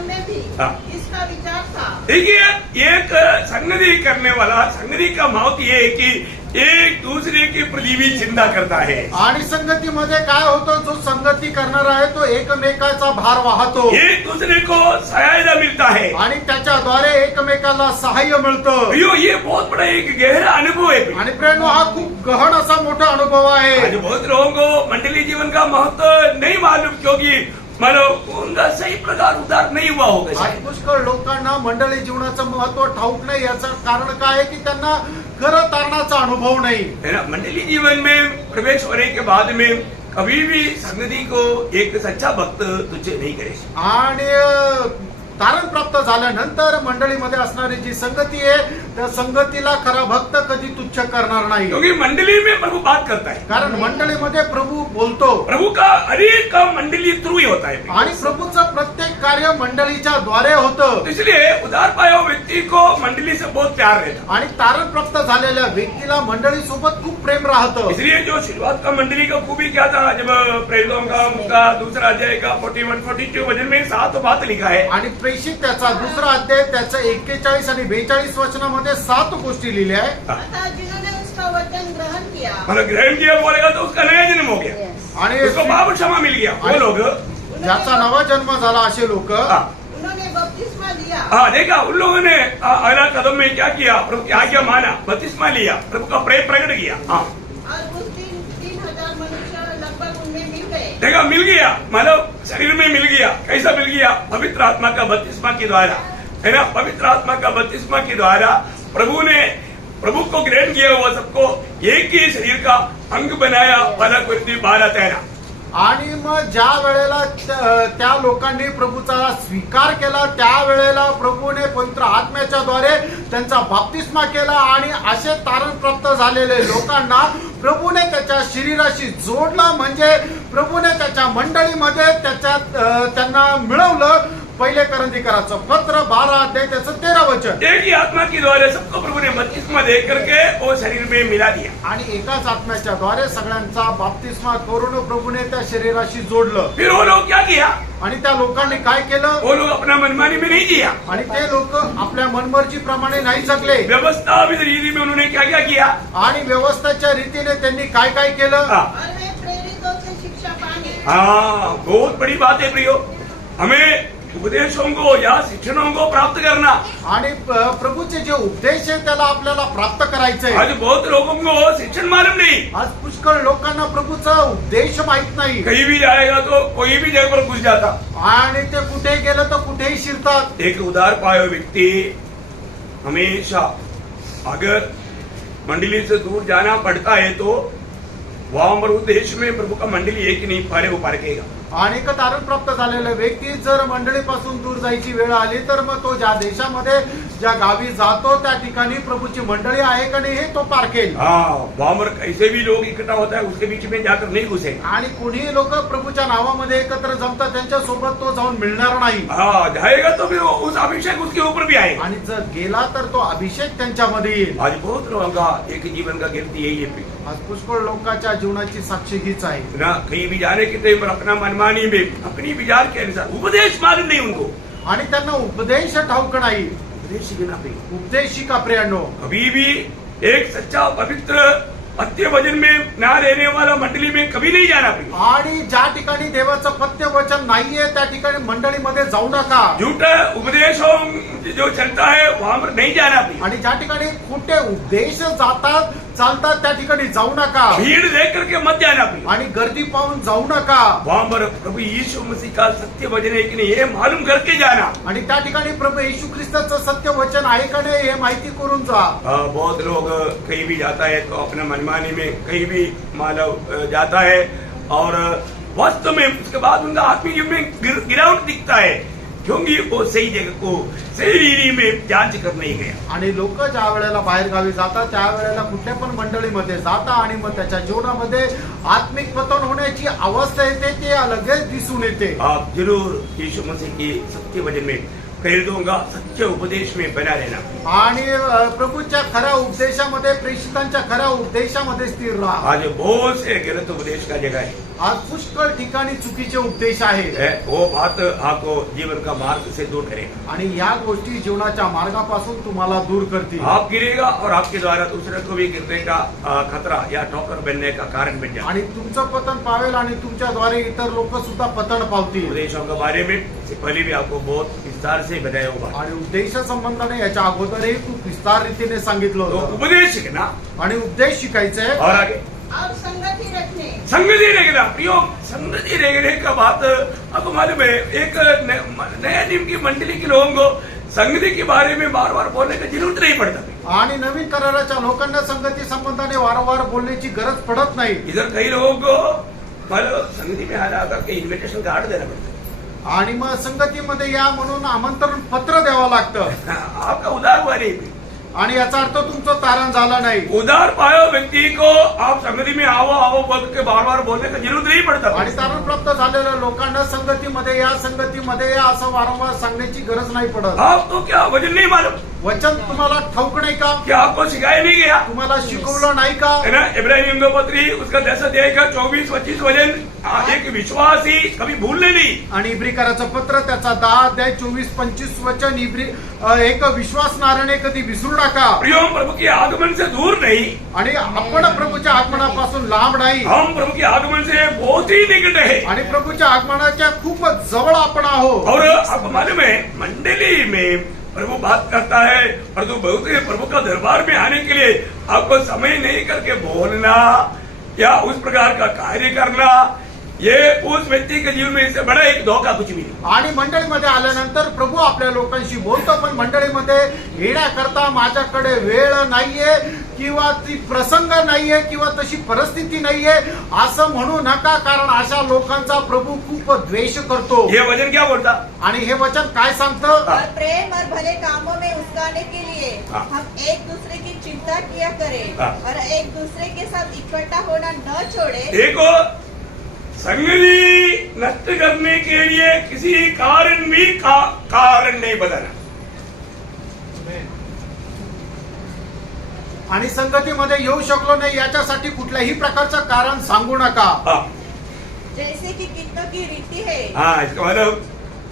में भी हाँ। इसका विचार था। देखिए एक संगति करने वाला, संगति का महत्व ये है कि एक दूसरे की प्रति भी चिंता करता है। आणि संगतीमध्ये काय होतं, जो संगती करणार आहे तो एकमेकाचा भार वाहतो एक दूसरे को सहायता मिलता है। आणि त्याच्याद्वारे एकमेकाला सहाय्य मिळतं. प्रियो ये बहुत बड़ा एक गहरा अनुभव है। आणि प्रेरणा हा खूप गहन असा मोठा अनुभव आहे. आज बहुत लोगों को मंडली जीवन का महत्व नहीं मालूम, क्योंकि मानो उनका सही प्रकार उद्धार नहीं हुआ होगा आज शायद। पुष्कळ लोकांना मंडळी जीवनाचं महत्व ठाऊक नाही. याचं कारण काय आहे की त्यांना खरं तारणाचा अनुभव नाही. है ना। मंडली जीवन में प्रवेश होने के बाद में कभी भी संगति को एक सच्चा भक्त तुझे नहीं करे। आणि तारण प्राप्त झाल्यानंतर मंडळीमध्ये असणारी जी संगती आहे त्या संगतीला खरा भक्त कधी तुच्छ करणार नाही. क्योंकि मंडली में प्रभु बात करता है। कारण मंडळीमध्ये प्रभू बोलतो प्रभु का हर एक काम मंडली थ्रू ही होता है। आणि प्रभूचं प्रत्येक कार्य मंडळीच्या द्वारे होतं. इसलिए उधार पाया हुआ व्यक्ति को मंडली से बहुत प्यार रहता आणि तारण प्राप्त झालेल्या व्यक्तीला मंडळी सोबत खूप प्रेम राहतं. इसलिए जो शुरुआत का मंडली का खूबी क्या था, जब प्रेरितों का दूसरा अध्याय का 41-42 वचन में 7 बात लिखा है। आणि प्रेषित त्याचा दुसरा अध्याय त्याचा 41 आणि 42 वचनामध्ये 7 गोष्टी लिहिल्या आहे. अतः जिन्होंने उसका वचन ग्रहण किया मतलब ग्रहण किया बोलेगा तो उसका नया जन्म हो गया, आणि उसको पाप क्षमा मिल गया। वो लोग ज्याचा नवा जन्म झाला असे लोक उन्होंने बपतिस्मा लिया। हाँ देखा, उन लोगों ने अगला कदम में क्या किया, प्रभु की आज्ञा माना, बपतिस्मा लिया, प्रभु का प्रेम प्रकट किया। हाँ और उस दिन 3000 मनुष्य लगभग उनमें मिल गए। देखा, मिल गया, मतलब शरीर में मिल गया। कैसा मिल गया? पवित्र आत्मा का बपतिस्मा के द्वारा, है ना। पवित्र आत्मा का बपतिस्मा के द्वारा प्रभु को ग्रहण किया हुआ सबको एक ही शरीर का अंग बनाया। 1 कुरिन्थियों 12:13। आणि मग ज्या वेळेला त्या लोकांनी प्रभूचा स्वीकार केला त्यावेळेला प्रभूने पवित्र आत्म्याच्या द्वारे त्यांचा बाप्तिस्मा केला आणि असे तारण प्राप्त झालेले लोकांना प्रभूने त्याच्या शरीराशी जोडलं, म्हणजे प्रभूने त्याच्या मंडळीमध्ये त्यांना मिळवलं. पहिले करंदीकराचं पत्र 12 अध्याय त्याचं 13 वचन. एक ही आत्मा के द्वारे सबको प्रभु ने बपतिस्मा दे करके वो शरीर में मिला दिया. आणि एकाच आत्म्याच्या द्वारे सगळ्यांचा बाप्तिस्मा करून प्रभूने त्या शरीराशी जोडलं. फिर वो लोग क्या किया? आणि त्या लोकांनी काय केलं? वो लोग अपना मनमानी में नहीं जिया. आणि ते लोक आपल्या मनमर्जीप्रमाणे नाही जगले. व्यवस्था रीति में उन्होंने क्या क्या किया? आणि व्यवस्थेच्या रीतीने त्यांनी काय काय केलं? और वे प्रेरितों से शिक्षा पाने. हाँ, बहुत बड़ी बात है प्रियो. हमें उपदेशों को या शिक्षणों को प्राप्त करना. आणि प्रभूचे जे उपदेश आहे त्याला आपल्याला प्राप्त करायचंय. आज बहुत लोगों को शिक्षण मालूम नहीं. आज पुष्कळ लोकांना प्रभूचा उपदेश माहित नाही. कहीं भी जाएगा तो कोई भी जगह पर घुस जाता. आणि ते कुठे गेलं तर कुठेही शिरतात. एक उदार पायो व्यक्ति हमेशा अगर मंडली से दूर जाना पड़ता है तो वहां पर उस देश में प्रभु का मंडली एक ही नहीं पारे वो पारकेगा. आणि एक तारण प्राप्त झालेला व्यक्ती जर मंडळीपासून दूर जायची वेळ आली तर मग तो ज्या देशामध्ये ज्या गावी जातो त्या ठिकाणी प्रभूची मंडळी आहे का नाही हे तो पारखेल. हाँ, वहां पर कैसे भी लोग इकट्ठा होता है उसके बीच में जाकर नहीं घुसेगा. आणि कुणीही लोक प्रभूच्या नावामध्ये एकत्र जमतात त्यांच्या सोबत तो जाऊन मिळणार नाही. हाँ, जाएगा तो फिर उस अभिषेक उसके ऊपर भी आएगा. आणि जर गेला तर तो अभिषेक त्यांच्यामध्ये येईल. आज बहुत लोगों का एक जीवन का गिनती यही है आज पुष्कळ लोकांच्या जीवनाची साक्षी हीच आहे ना. कहीं भी जाने के टाइम पर अपना मनमानी में अपनी विचार के अनुसार उपदेश मालूम नहीं उनको. आणि त्यांना उपदेश ठाऊक नाही. उपदेश बिना पे उपदेशिका प्रियांनो, कभी भी एक सच्चा पवित्र पत्य वचन में ना रहने वाला मंडली में कभी नहीं जाना पड़ेगा. आणि ज्या ठिकाणी देवाचं पत्य वचन नाहीये त्या ठिकाणी मंडळीमध्ये जाऊ नका. झूठा उपदेशों जो चलता है वहां पर नहीं जाना पड़ेगा. आणि ज्या ठिकाणी खोटे उपदेश चालतात त्या ठिकाणी जाऊ नका. भीड़ देख करके मत जाना पड़ेगा. आणि गर्दी पाहून जाऊ नका. वहां पर प्रभु यीशु मसीह का सत्य वचन है कि नहीं ये मालूम करके जाना. आणि त्या ठिकाणी प्रभू येशू ख्रिस्ताचं सत्य वचन आहे का नाही हे माहिती करून जा. बहुत लोग कहीं भी जाता है तो अपना मनमानी में कहीं भी मानव जाता है और वास्तव में उसके बाद उनका आत्मिक जीवन में गिरावट दिखता है क्योंकि वो सही जगह को सही रीति में जांच कर नहीं गया. आणि लोक ज्या वेळेला बाहेर गावी जातात त्यावेळेला कुठल्या पण मंडळीमध्ये जातात आणि मग त्याच्या जीवनामध्ये आत्मिक पतन होण्याची अवस्था येते ते लगेच दिसून येते. आप जरूर यीशु मसीह की सत्य वचन में खरीदूंगा सच्चे उपदेश में बना रहना. आणि प्रभूच्या खऱ्या उपदेशामध्ये प्रेषितांच्या खऱ्या उपदेशामध्ये स्थिर राहा. आज बहुत से गलत उपदेश का जगह है. आज पुष्कळ ठिकाणी चुकीचे उपदेश आहे. वो बात आपको जीवन का मार्ग से दूर करेगा. आणि या गोष्टी जीवनाच्या मार्गापासून तुम्हाला दूर करतील. आप गिरेगा और आपके द्वारा दूसरे को भी गिरने का खतरा या ठोकर बनने का कारण बन जाए. आणि तुमचं पतन पावेल आणि तुमच्याद्वारे इतर लोक सुद्धा पतन पावतील. उपदेशों के बारे में इससे पहले भी आपको बहुत विस्तार से बताया होगा. आणि उपदेश संबंधाने याच्या अगोदरही खूप विस्तार रीतीने सांगितलं तो होतं. उपदेश शिकना आणि उपदेश शिकायचंय. और आगे और संगति रखने. संगति रखना. प्रियो, संगति रखने का बात आपको मालूम है एक नया नियम की मंडली के लोगों को संगति के बारे में बार बार बोलने की जरूरत नहीं पड़ता. आणि नवीन कराराच्या लोकांना संगती संबंधाने वारंवार बोलण्याची गरज पडत नाही. इधर कई लोगों को संगति में आना करके इन्विटेशन कार्ड देना पड़ता है. आणि मग संगतीमध्ये या म्हणून आमंत्रण पत्र द्यावं लागतं. आपका उदार हुआ नहीं. आणि याचा अर्थ तुमचं तारण झालं नाही. उदार पायो व्यक्ति को आप संगति में आओ आओ बोल के बार बार बोलने की जरूरत नहीं पड़ता. आणि तारण प्राप्त झालेल्या लोकांना संगतीमध्ये या असं वारंवार सांगण्याची गरज नाही पडत. आपको क्या वजन नहीं मालूम? वचन तुम्हाला ठाऊक नाही का? क्या आपको सिखाया नहीं गया? तुम्हाला शिकवलं नाही का? है ना. इब्राहिम पत्री उसका 10 अध्याय का 24-25 वचन एक विश्वासी कभी भूलने नहीं. आणि इब्रिकाराचं पत्र त्याचा 10 अध्याय 24-25 वचन एक विश्वासणाऱ्याने कधी विसरू नका. प्रियो, प्रभु के आगमन से दूर नहीं. आणि आपण प्रभूच्या आगमनापासून लांब नाही. हम प्रभु के आगमन से बहुत ही निकट है. आणि प्रभूच्या आगमनाच्या खूपच जवळ आपण आहोत. और आपको मालूम है मंडली में प्रभु बात करता है और तो बहुत ही प्रभु का दरबार में आने के लिए आपको समय नहीं करके बोलना या उस प्रकार का कार्य करना ये उस व्यक्ति के जीवन में इससे बड़ा एक धोखा कुछ भी नहीं. आणि मंडळीमध्ये आल्यानंतर प्रभू आपल्या लोकांशी बोलतो पण मंडळीमध्ये येण्याकरता माझ्याकडे वेळ नाहीये किंवा ती प्रसंग नाहीये किंवा तशी परिस्थिती नाहीये असं म्हणू नका, कारण अशा लोकांचा प्रभू खूप द्वेष करतो. ये वचन क्या बोलता? आणि हे वचन काय सांगतं? और प्रेम और भले कामों में उस्काने के लिए हाँ। हम एक दूसरे की चिंता किया करें हाँ। और एक दूसरे के साथ इकट्ठा होना न छोड़े. देखो, संगति नष्ट करने के लिए किसी कारण भी कारण नहीं बताना. आणि संगतीमध्ये येऊ शकलो नाही याच्यासाठी कुठल्याही प्रकारचं कारण सांगू नका. हाँ जैसे कि कितनों की रीति है. हाँ, इसका मतलब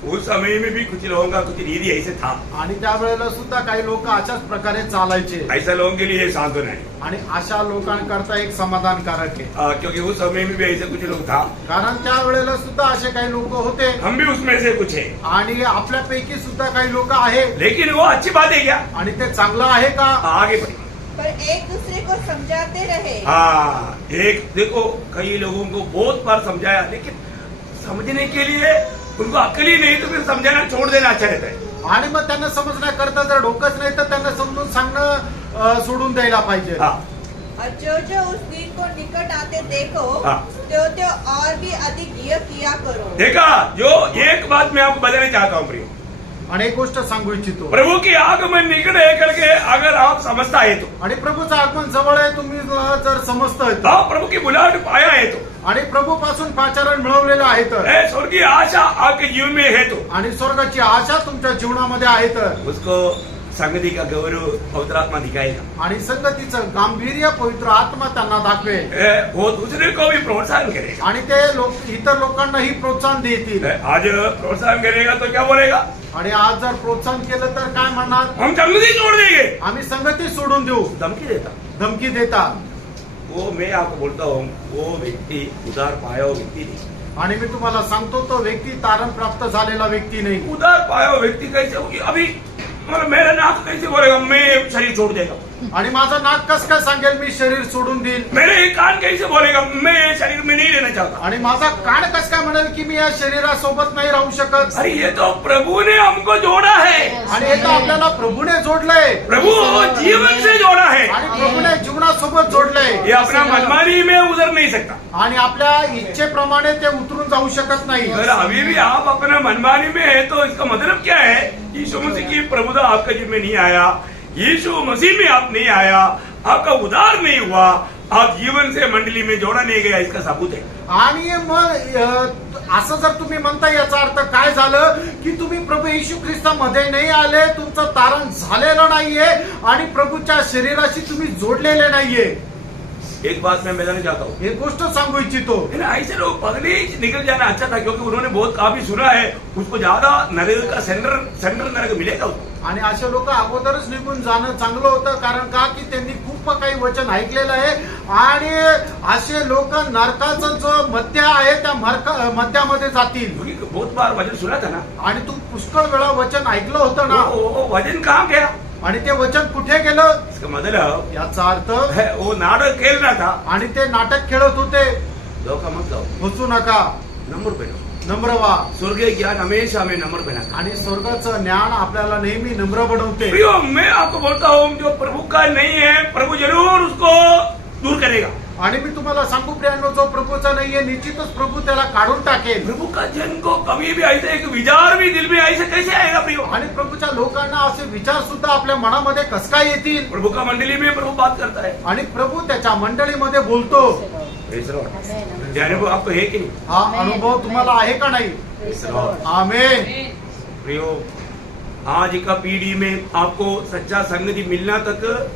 उस समय में भी कुछ लोगों का कुछ रीति ऐसे था. आणि त्यावेळेला सुद्धा काही लोक अशाच प्रकारे चालायचे. ऐसा लोगों के लिए सांत्वना है. आणि अशा लोकांकरता एक समाधानकारक आहे. क्योंकि उस समय में भी ऐसे कुछ लोग था. कारण त्यावेळेला सुद्धा असे काही लोक होते हम भी उसमें से कुछ है. आणि आपल्यापैकी सुद्धा काही लोक आहेत. लेकिन वो अच्छी बात है क्या? आणि ते चांगलं आहे का? आगे बढ़े. पर एक दूसरे को समझाते रहे. हाँ, एक देखो, कई लोगों को बहुत बार समझाया, लेकिन समझने के लिए उनको अक्ल ही नहीं, तो फिर समझाना छोड़ देना अच्छा रहता है. आणि मग त्यांना समजण्याकरता जर डोकंच नाही तर त्यांना समजून सांगणं सोडून द्यायला पाहिजे. हाँ, और जो जो उस दिन को निकट आते देखो हाँ। त्यो और भी अधिक यह किया करो. देखा, जो एक बात मैं आपको बताना चाहता हूँ प्रियो, आणि एक गोष्ट सांगू इच्छितो. प्रभु की आगमन निकट है करके अगर आप समझता है तो, आणि प्रभूचं आगमन जवळ आहे तुम्ही जर समजतोय तर, आप प्रभु की बुलाहट पाया है तो, आणि प्रभू पासून पाचारण मिळवलेलं आहे तर, स्वर्गीय आशा आपके जीवन में है तो, आणि स्वर्गाची आशा तुमच्या जीवनामध्ये आहे तर, उसको संगति का गौरव पवित्र आत्मा दिखाएगा. आणि संगतीचं गांभीर्य पवित्र आत्मा त्यांना दाखवेल. वो दूसरे को भी प्रोत्साहन करेगा. आणि ते लोक इतर लोकांनाही प्रोत्साहन देतील. आज प्रोत्साहन करेगा तो क्या बोलेगा? आणि आज जर प्रोत्साहन केलं तर काय म्हणणार? हम संगति छोड़ देंगे. आम्ही संगती सोडून देऊ. धमकी देता. धमकी देता. वो मैं आपको बोलता हूँ, वो व्यक्ति उधार पाया हुआ व्यक्ति नहीं. आणि मी तुम्हाला सांगतो तो व्यक्ती तारण प्राप्त झालेला व्यक्ती नाही. उधार पाया हुआ व्यक्ति कैसे होगी? अभी मतलब मेरा नाक कैसे बोलेगा मैं शरीर छोड़ देगा? आणि माझं नाक कस काय सांगेल मी शरीर सोडून देईल? मेरे ये कान कैसे बोलेगा मैं शरीर में नहीं रहना चाहता? आणि माझा कान कस काय म्हणेल की मी या शरीरासोबत नाही राहू शकत? अरे ये तो प्रभु ने हमको जोड़ा है. आणि हे तर आपल्याला प्रभूने जोडलंय. प्रभु जीवन से जोड़ा है. आणि प्रभूने जीवनासोबत जोडलंय. ये अपना मनमानी में उतर नहीं सकता. आणि आपल्या इच्छेप्रमाणे ते उतरून जाऊ शकत नाही. अगर अभी भी आप अपना मनमानी में है तो इसका मतलब क्या है? यीशु मसीह की प्रभुता आपके जीवन में नहीं आया, यीशु मसीह में आप नहीं आया, आपका उद्धार नहीं हुआ, आप जीवन से मंडली में जोड़ा नहीं गया, इसका सबूत है. आणि मग असं जर तुम्ही म्हणता याचा अर्थ काय झालं की तुम्ही प्रभू येशू ख्रिस्तामध्ये नाही आले, तुमचं तारण झालेलं नाहीये आणि प्रभूच्या शरीराशी तुम्ही जोडलेले नाहीये. एक बात मैं बताना चाहता हूँ, एक गोष्ट सांगू इच्छितो. ऐसे लोग पगले निकल जाना अच्छा था, क्योंकि उन्होंने बहुत काफी सुना है, उसको ज्यादा नरक का सेंटर नरक मिलेगा उसको. आणि असे लोक अगोदरच निघून जाणं चांगलं होतं, कारण का की त्यांनी खूप काही वचन ऐकलेलं आहे. आणि असे लोक नरकाचा जो मध्य आहे त्या मध्यामध्ये जातील. क्योंकि बहुत बार वचन सुना था ना. आणि तू पुष्कळ वेळा वचन ऐकलं होतं ना. वो वचन कहाँ गया? आणि ते वचन कुठे गेलं? इसका मतलब याचा अर्थ है वो नाटक खेल रहा था. आणि ते नाटक खेळत होते. धोखा मत जाओ, फसू नका, नंबर पहनो. नम्र व्हा. स्वर्गीय ज्ञान हमेशा हमें नंबर पहनाता. आणि स्वर्गाचं ज्ञान आपल्याला नेहमी नम्र बनवते. प्रियो, मैं आपको बोलता हूँ, जो प्रभु का नहीं है प्रभु जरूर उसको दूर करेगा. आणि मी तुम्हाला सांगू प्रियांनो, जो प्रभूचा नाहीये निश्चितच प्रभू त्याला काढून टाकेल. प्रभु का जन को कभी भी ऐसे एक विचार भी दिल में ऐसे कैसे आएगा प्रियो? आणि प्रभूच्या लोकांना असे विचार सुद्धा आपल्या मनामध्ये कस काय येतील? प्रभु का मंडली में प्रभु बात करता है. आणि प्रभू त्याच्या मंडळीमध्ये बोलतो. अनुभव आपको है कि नहीं? हा अनुभव तुम्हाला आहे का नाही? आमेन. प्रियो, आज का पीढ़ी में आपको सच्चा संगति मिलना तक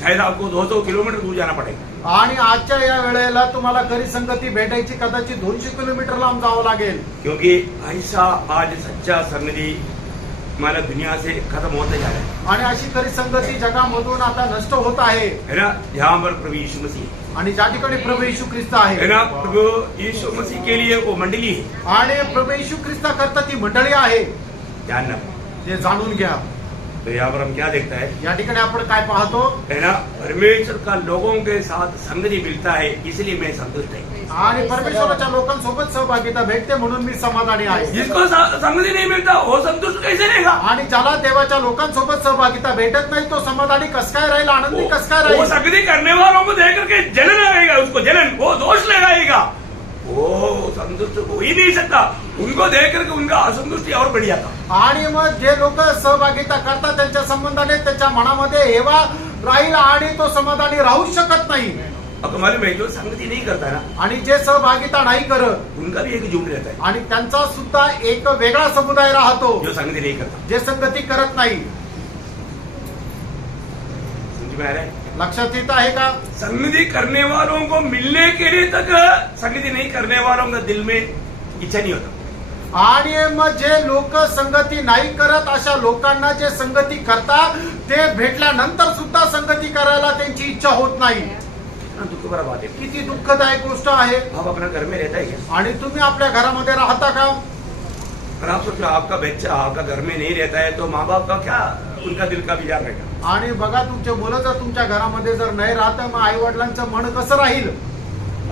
शायद आपको 200 किलोमीटर दूर जाना पड़ेगा. आणि आजच्या या वेळेला तुम्हाला खरी संगती भेटायची कदाचित 200 किलोमीटर लांब जावं लागेल. क्योंकि ऐसा आज सच्चा संगति हमारा दुनिया से खत्म होता जा रहा है. आणि अशी खरी संगती जगामधून आता नष्ट होत आहे. है ना? जहाँ पर प्रभु यीशु मसीह आणि ज्या ठिकाणी प्रभू येशू ख्रिस्त है आहे ना, प्रभु यीशु मसीह के लिए वो मंडली है. आणि प्रभू येशू ख्रिस्ता करता ती मंडळी आहे. जानना. ते जाणून घ्या. तो यहाँ पर हम क्या देखता है? या ठिकाणी आपण काय पाहतो? है ना, परमेश्वर का लोगों के साथ संगति मिलता है, इसलिए मैं संतुष्ट है. आणि परमेश्वराच्या लोकांसोबत सहभागिता भेटते म्हणून मी समाधानी आहे. जिसको संगति नहीं मिलता वो संतुष्ट कैसे रहेगा? आणि ज्याला देवाच्या लोकांसोबत सहभागिता भेटत नाही तो समाधानी कस काय राहील, आनंदी कस काय वो राहील? संगति करने वालों को देख करके जलन आएगा, उसको जलन, वो दोष लगाएगा, वो संतुष्ट हो ही नहीं सकता. उनको देख करके उनका असंतुष्टि और बढ़ जाता. आणि मग जे लोक सहभागिता करतात त्यांच्या संबंधाने त्याच्या मनामध्ये हेवा राहील आणि तो समाधानी राहू शकत नाही. आपको मालूम है जो संगति नहीं करता ना आणि जे सहभागिता नाही करत उनका भी एक झुंड रहता है. आणि त्यांचा सुद्धा एक वेगळा समुदाय राहतो जो संगति नहीं करता. जे संगती करत नाही. समझ में आ रहा है? लक्षात येत आहे का? संगति करने वालों को मिलने के लिए तक संगति नहीं करने वालों का दिल में इच्छा नहीं होता. आणि मग जे लोक संगती नाही करत अशा लोकांना जे संगती करतात ते भेटल्यानंतर सुद्धा संगती करायला त्यांची इच्छा होत नाही. दुःख भरा बात है. किती दुःखदायक गोष्ट आहे. आप अपना घर में रहता है क्या? आणि तुम्ही आपल्या घरामध्ये राहता का? और आप सोचो आपका बच्चा आपका घर में नहीं रहता है तो माँ बाप का क्या उनका दिल का विचार रहेगा? आणि बघा तुमचे मुलं जर तुमच्या घरामध्ये जर नाही राहत मग आई वडिलांचं मन कसं राहील?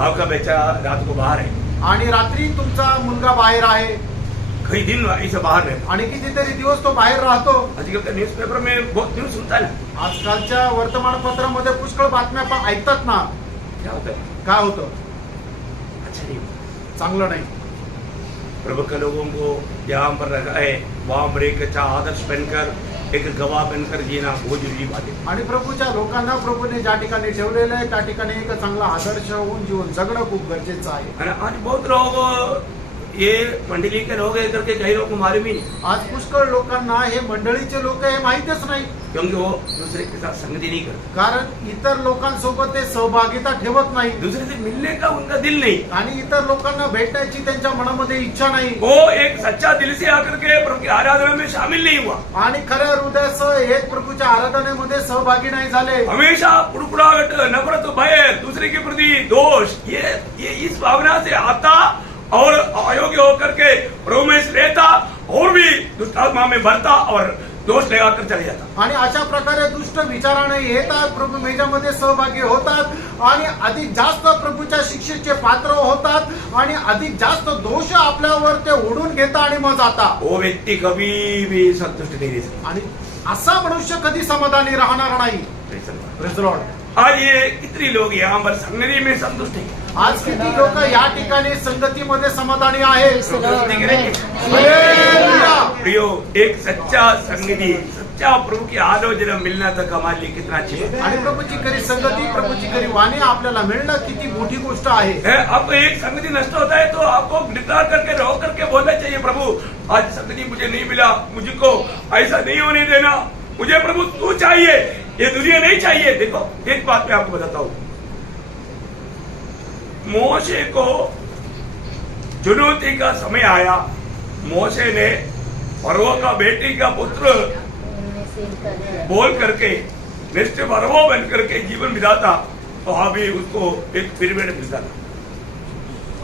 आपका बच्चा रात को बाहर है, आणि रात्री तुमचा मुलगा बाहेर आहे कई दिन ऐसे बाहर रहता. आणि कितीतरी दिवस तो बाहेर राहतो. आजकल का न्यूज पेपर में बहुत न्यूज सुनता है ना. आजकालच्या वर्तमानपत्रामध्ये पुष्कळ बातम्या पण ऐकतात ना. क्या होता है? काय होतं? अच्छा नहीं होता. चांगलं नाही. प्रभु के लोगों को यहाँ पर रखा है, वहां पर एक अच्छा आदर्श बनकर एक गवाह बनकर जीना बहुत जरूरी बात है. आणि प्रभूच्या लोकांना प्रभूने ज्या ठिकाणी ठेवलेलं आहे त्या ठिकाणी एक चांगला आदर्श होऊन जीवन जगणं खूप गरजेचं आहे. है ना? आज बहुत लोग ये मंडली के लोग है करके कई लोग को मालूम ही नहीं, आज पुष्कळ लोकांना हे मंडळीचे लोक हे माहितच नाही. क्योंकि वो दूसरे के साथ संगति नहीं करते, कारण इतर लोकांसोबत ते सहभागिता ठेवत नाही दूसरे से मिलने का उनका दिल नहीं. आणि इतर लोकांना भेटण्याची त्यांच्या मनामध्ये इच्छा नाही. वो एक सच्चा दिल से आकर के प्रभु की आराधना में शामिल नहीं हुआ. आणि खऱ्या हृदयासह एक प्रभूच्या आराधनेमध्ये सहभागी नाही झाले. हमेशा पुड़पुड़ाहट, नफरत, भय, दूसरे के प्रति दोष, ये इस भावना से आता और अयोग्य होकर के प्रभु में रहता और भी दुष्टात्मा में भरता और दोष लगाकर चले जाता. आणि अशा प्रकारे दुष्ट विचाराने येतात, प्रभू मेजामध्ये सहभागी होतात आणि अधिक जास्त प्रभूच्या शिक्षेचे पात्र होतात आणि अधिक जास्त दोष आपल्यावर ते ओढून घेतात आणि मग जातात. वो व्यक्ति कभी भी संतुष्ट नहीं रह सकता. आणि असा मनुष्य कधी समाधानी राहणार नाही. Praise the Lord. आज ये कितने लोग यहाँ पर संगति में संतुष्ट हैं. आज किती लोक या ठिकाणी संगतीमध्ये समाधानी आहेत. संगति करेंगे. हालेलुया. प्रियो, एक सच्चा संगति, सच्चा प्रभु की आलोचना मिलना तक हमारे लिए कितना अच्छी है. आणि प्रभूची खरी संगती, प्रभूची खरी वाणी आपल्याला मिळणं किती मोठी गोष्ट आहे. आपको एक संगति नष्ट होता है तो आपको डिक्लेयर करके रो करके बोलना चाहिए, प्रभु आज संगति मुझे नहीं मिला, मुझको ऐसा नहीं होने देना, मुझे प्रभु तू चाहिए, ये दुनिया नहीं चाहिए. देखो एक बात मैं आपको बताता हूँ, मोशे को चुनौती का समय आया. मोशे ने फरो का बेटी का पुत्र बोल करके निष्ठ फरो बन करके जीवन बिताता तो अभी उसको एक पिरामिड मिलता था.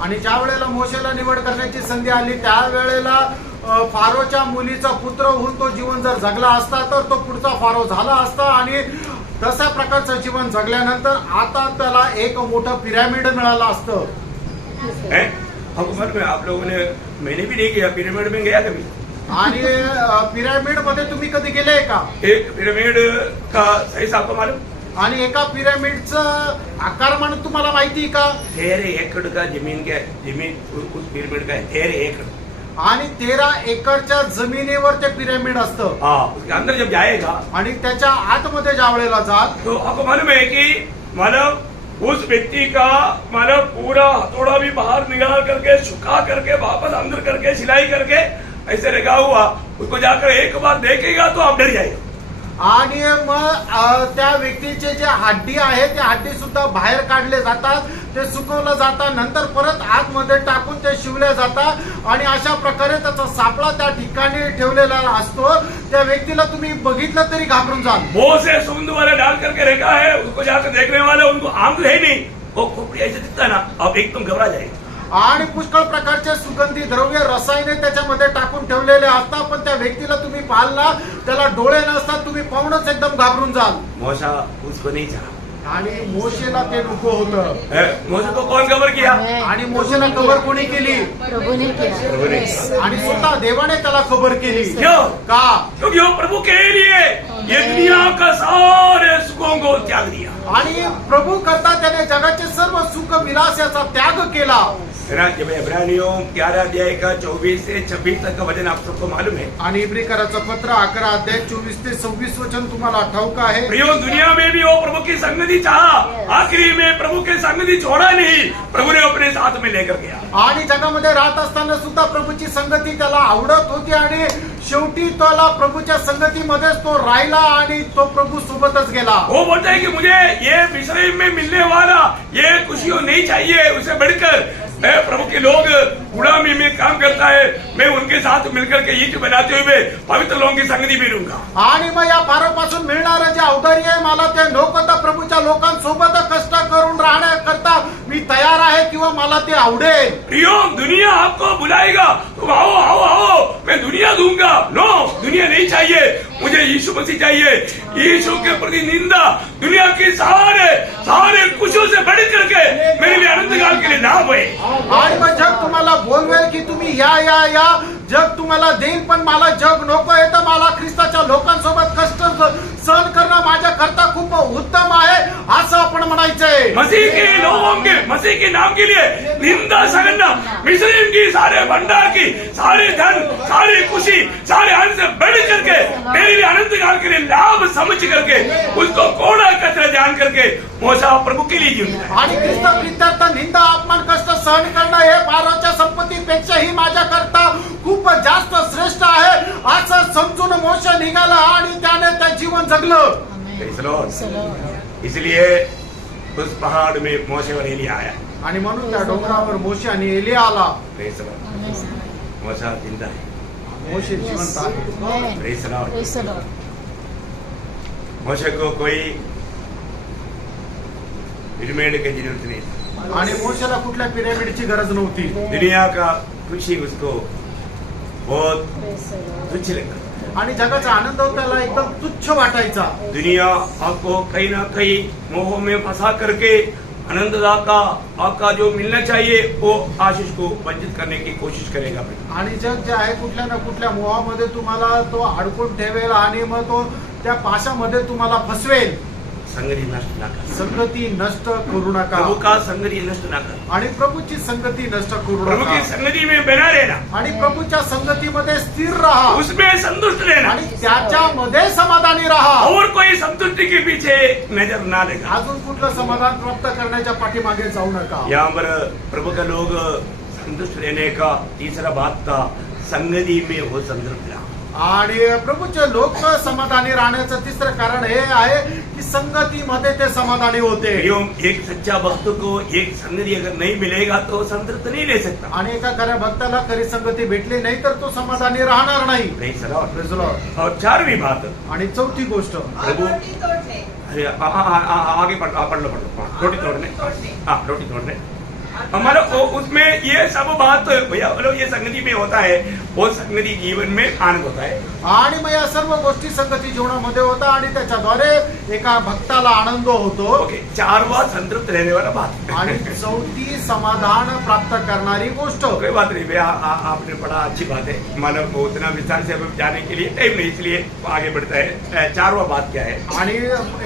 आणि ज्या वेळेला मोशेला निवड करण्याची संधी आली त्यावेळेला फारोच्या मुलीचा पुत्र होऊन तो जीवन जर जगला असता तर तो पुढचा फारो झाला असता आणि तशा प्रकारचं जीवन जगल्यानंतर आता त्याला एक मोठं पिरामिड मिळालं असतं. हमको मालूम है आप लोगों ने, मैंने भी नहीं किया, पिरामिड में गया कभी. आणि पिरामिड मध्ये तुम्ही कधी गेले का? एक पिरामिड का सही से आपको मालूम? आणि एका पिरामिडचं आकारमान तुम्हाला माहिती का? 13 एकड़ का जमीन उस पिरामिड का है. 13 एकड़. आणि 13 एकरच्या जमिनीवर ते पिरामिड असतं. हाँ, उसके अंदर जब जाएगा आणि त्याच्या आतमध्ये ज्या वेळेला जात तो आपको मालूम है कि मतलब उस व्यक्ति का मतलब पूरा हथौड़ा भी बाहर निकाल करके सुखा करके वापस अंदर करके सिलाई करके ऐसे लगा हुआ, उसको जाकर एक बार देखेगा तो आप डर जाएगा. आणि मग त्या व्यक्तीचे जे हड्डी आहे ते हड्डी सुद्धा बाहेर काढले जातात, ते सुकवलं जातात, नंतर परत आतमध्ये टाकून ते शिवले जातात आणि अशा प्रकारे त्याचा सापळा त्या ठिकाणी ठेवलेला असतो. त्या व्यक्तीला तुम्ही बघितलं तरी घाबरून जाल. वो से सुगंध वाला डाल करके रखा है, उसको जाकर देखने वाला उनको आंख है नहीं, वो खोपड़ी ऐसे दिखता है ना, आप एकदम घबरा जाएगा. आणि पुष्कळ प्रकारचे सुगंधी द्रव्य रसायने त्याच्यामध्ये टाकून ठेवलेले असतात, पण त्या व्यक्तीला तुम्ही पाहिला त्याला डोळे नसतात, तुम्ही पाहूनच एकदम घाबरून जाल. मोशा उसको नहीं चाहा. आणि मोशेला ते नको होतं मोसे को कौन कवर किया? आणि मोशेला कबर कोणी केली प्रभु ने किया। आणि स्वतः देवाने त्याला खबर केली क्यों? का क्योंकि वो प्रभु के लिए ये दुनिया का सारे सुखों को त्याग दिया। आणि प्रभू करता त्याने जगाचे सर्व सुख विलास याचा त्याग केला। है ना? जब इब्रानियों 11 अध्याय का 24 से 26 तक का वचन आप सबको मालूम है। आणि इब्रिकराचं पत्र 11 अध्याय 24 ते 26 वचन तुम्हाला ठाऊक आहे। प्रियो, दुनिया में भी वो प्रभु की संगति चाहा, आखिरी में प्रभु की संगति छोड़ा नहीं, प्रभु ने अपने साथ में लेकर गया। आणि जगामध्ये राहत असताना सुद्धा प्रभूची संगती त्याला आवडत होती आणि शेवटी त्याला प्रभूच्या संगतीमध्येच तो राहिला आणि तो प्रभू सोबतच गेला। वो बोलता है कि मुझे ये मिस्रईम में मिलने वाला ये खुशियों नहीं चाहिए, उसे बढ़कर मैं प्रभु के लोग गुलामी में काम करता है, मैं उनके साथ मिलकर के ईट बनाते हुए पवित्र लोगों की संगति में रहूंगा। आणि मग या फारोपासून मिळणारं जे औदार्य आहे मला ते नको तर प्रभूच्या लोकांसोबत कष्ट करून राहण्याकरता मी तयार आहे किंवा मला ते आवडेल। प्रियो, दुनिया आपको बुलाएगा, तुम आओ आओ आओ, मैं दुनिया दूंगा। नो, दुनिया नहीं चाहिए, मुझे यीशु मसीह चाहिए। यीशु के प्रति निंदा दुनिया की सारे खुशियों से बढ़ करके मेरे लिए अनंत काल के लिए लाभ है। आणि मग जग तुम्हाला बोलवेल की तुम्ही या जग तुम्हाला देईल, पण मला जग नको आहे तर मला ख्रिस्ताच्या लोकांसोबत कष्ट सहन करणं माझ्या करता खूप उत्तम आहे असं आपण म्हणायचंय। मसीह के लोगों के, मसीह के नाम के लिए निंदा सहना, मिस्रईम की सारे भंडार की सारे धन सारी खुशी सारे अन्न से बढ़ करके मेरे लिए अनंत काल के लिए लाभ समझ करके उसको कोड़ा कचरा जान करके मोसा प्रभु के लिए जीवन। आणि ख्रिस्त प्रित्यर्थ निंदा अपमान कष्ट सहन करणं हे फारोच्या संपत्तीपेक्षाही माझ्या करता खूप जास्त श्रेष्ठ आहे असं समजून मोशे निघाला आणि त्याने ते जीवन जगलं। Praise the Lord. इसलिए उस पहाड़ में मोसे और एलिया आया। आणि म्हणून त्या डोंगरावर मोशे आणि एलिया आला। Praise the Lord. मोसा जिंदा है। मोशे जिवंत आहे। Praise the Lord. Praise the Lord. मोसे को कोई पिरामिड की जरूरत नहीं थी। आणि मोशेला कुठल्या पिरामिडची गरज नव्हती। दुनिया का खुशी उसको बहुत Praise the Lord. तुच्छ लगता। आणि जगाचा आनंद त्याला एकदम तुच्छ वाटायचा। दुनिया आपको कहीं ना कहीं मोह में फंसा करके आनंददाता आपका जो मिलना चाहिए वो आशीष को वंचित करने की कोशिश करेगा। आणि जग जे आहे कुठल्या ना कुठल्या मोहामध्ये तुम्हाला तो अडकून ठेवेल आणि मग तो त्या पाशामध्ये तुम्हाला फसवेल। संगति नष्ट ना कर, संगती नष्ट करू नका। प्रभु का संगति नष्ट ना कर, आणि प्रभूची संगती नष्ट करू प्रभु की नका। संगति में बना रहना, आणि प्रभूच्या संगतीमध्ये स्थिर राहा उसमें संतुष्ट रहना आणि त्याच्यामध्ये समाधानी राहा। और कोई संतुष्टि के पीछे नजर ना लगा। अजून कुठलं समाधान प्राप्त करण्याच्या पाठीमागे जाऊ नका। यहाँ पर प्रभु का लोग संतुष्ट रहने का तीसरा बात था, संगति में वो संतृप्त रहा। आणि प्रभूचे लोक समाधानी राहण्याचं तिसरं कारण हे आहे की संगतीमध्ये ते समाधानी होते। एक सच्चा भक्त को एक संगति अगर नहीं मिलेगा तो संतृप्त नहीं ले सकता। आणि एका खऱ्या भक्ताला खरी संगती भेटली नाही तर तो समाधानी राहणार नाही। Praise the Lord. Praise the Lord. और चारवीं बात, आणि चौथी गोष्ट और रोटी तोड़ने, अरे आगे पढ़ लो हाँ, रोटी तोड़ने, हाँ रोटी तोड़ने हमारा उसमें ये सब बात भैया मतलब ये संगति में होता है, वो संगति जीवन में आनंद होता है। आणि मग या सर्व गोष्टी संगती जीवनामध्ये होता आणि त्याच्याद्वारे एका भक्ताला आनंद होतो। ओके, चारवा संतृप्त रहने वाला बात। आणि चौथी समाधान प्राप्त करणारी गोष्ट। कोई बात नहीं भैया, आपने पढ़ा, अच्छी बात है, मानव उतना विस्तार से अब जाने के लिए टाइम नहीं, इसलिए आगे बढ़ता है। चारवा बात क्या है? आणि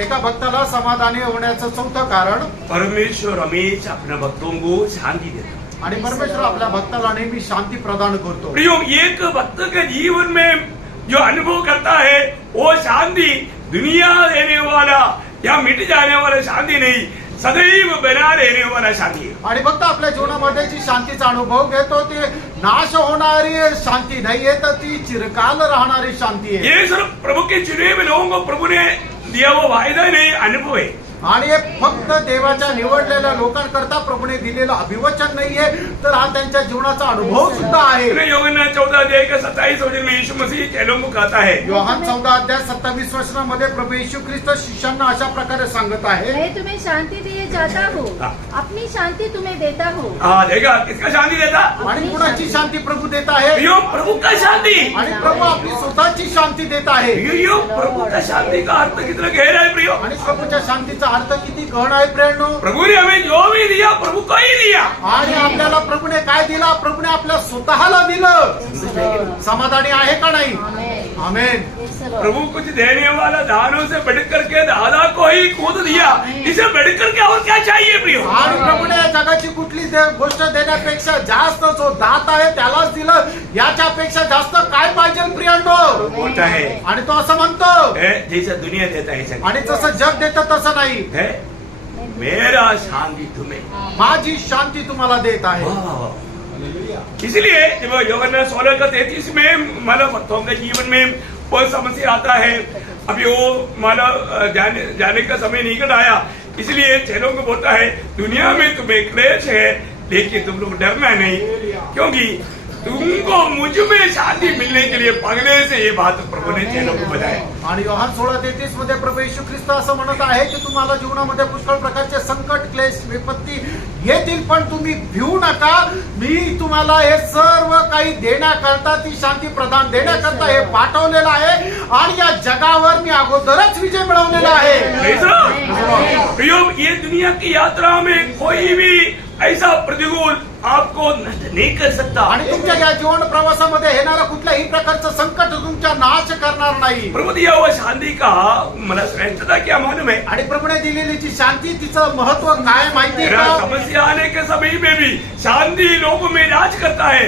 एका भक्ताला समाधानी होण्याचं चौथं कारण, परमेश्वर हमेशा अपने भक्तों को शांति देता। आणि परमेश्वर आपल्या भक्ताला नेहमी शांती प्रदान करतो। प्रियो, एक भक्त के जीवन में जो अनुभव करता है वो शांति दुनिया देने वाला या मिट जाने वाला शांति नहीं, सदैव बना रहने वाला शांति है। आणि फक्त आपल्या जीवनामध्ये जी शांतीचा अनुभव घेतो ते नाश होणारी शांती नाहीये तर ती चिरकाल राहणारी शांती आहे। ये सिर्फ प्रभु के चुने हुए लोगों को प्रभु ने दिया वो वायदा नहीं, अनुभव है। आणि हे फक्त देवाच्या निवडलेल्या लोकांकरता प्रभूने दिलेलं अभिवचन नाहीये तर हा त्यांच्या जीवनाचा अनुभव सुद्धा आहे। यूहन्ना 14 अध्याय का 27 वचन में यीशु मसीह चेलों को कहता है, योहान 14 अध्याय 27 वचनामध्ये प्रभू येशू ख्रिस्त शिष्यांना अशा प्रकारे सांगत आहे, मैं तुम्हें शांति दिए जाता हूँ, हाँ। अपनी शांति तुम्हें देता हूँ। हाँ देखा, किसका शांति देता? आणि कुणाची शांती प्रभू देत आहे? प्रियो, प्रभु का शांति। आणि प्रभू आपली स्वतःची शांती देत आहे। प्रियो, प्रभु का शांति का अर्थ कितना गहरा है प्रियो। आणि प्रभूच्या शांतीचा याचा अर्थ किती गहन आहे प्रेरणो. प्रभु ने हमें जो भी दिया प्रभु को ही दिया। आणि आपल्याला प्रभूने काय दिला? प्रभूने आपल्या स्वतःला दिलं. समाधानी आहे का नाही? आमेन. आमेन. Praise the Lord. प्रभू कुछ देने वाला दानों से बढ़ करके दादा को ही कूद दिया, इसे बढ़ करके और क्या चाहिए प्रियो? आणि प्रभूने जगाची कुठली गोष्ट देण्यापेक्षा जास्त जो दात आहे त्यालाच दिलं. याच्यापेक्षा जास्त काय पाहिजे प्रियांनो? बोलता है आणि तो असं म्हणतो जैसा दुनिया देता है ऐसा आणि जसं जग देतं तसं नाही. है, मेरा शांति तुम्हें। माझी शांती तुम्हाला देत आहे. इसलिए जब यूहन्ना 16:33 में मानव भक्तों के जीवन में बहुत समस्या आता है, अभी वो मानव जाने का समय निकट आया, इसलिए चेलों को बोलता है दुनिया में तुम्हें क्लेश है लेकिन तुम लोग डरना नहीं, क्योंकि तुमको मुझ में शांति मिलने के लिए पगले से ये बात प्रभु ने चेलों को बताया। आणि योहान 16:33 मध्ये प्रभू येशू ख्रिस्त असं म्हणत आहे की तुम्हाला जीवनामध्ये पुष्कळ प्रकारचे संकट क्लेश विपत्ती येतील, पण तुम्ही भिवू नका. मी तुम्हाला हे सर्व काही देण्याकरता, ती शांती प्रदान देण्याकरता हे पाठवलेलं आहे आणि या जगावर मी अगोदरच विजय मिळवलेला आहे. प्रियो, ये दुनिया की यात्रा में कोई भी ऐसा प्रतिकूल आपको नष्ट नहीं कर सकता। आणि तुमच्या या जीवन प्रवासामध्ये येणारा कुठल्याही प्रकारचं संकट तुमचा नाश करणार नाही. प्रभु दिया हुआ शांति का मला श्रेष्ठता क्या मालूम है? आणि प्रभूने दिलेली जी शांती, तिचं महत्व काय माहिती आहे मेरा का? समस्या आने के समय में भी शांति लोगों में राज करता है।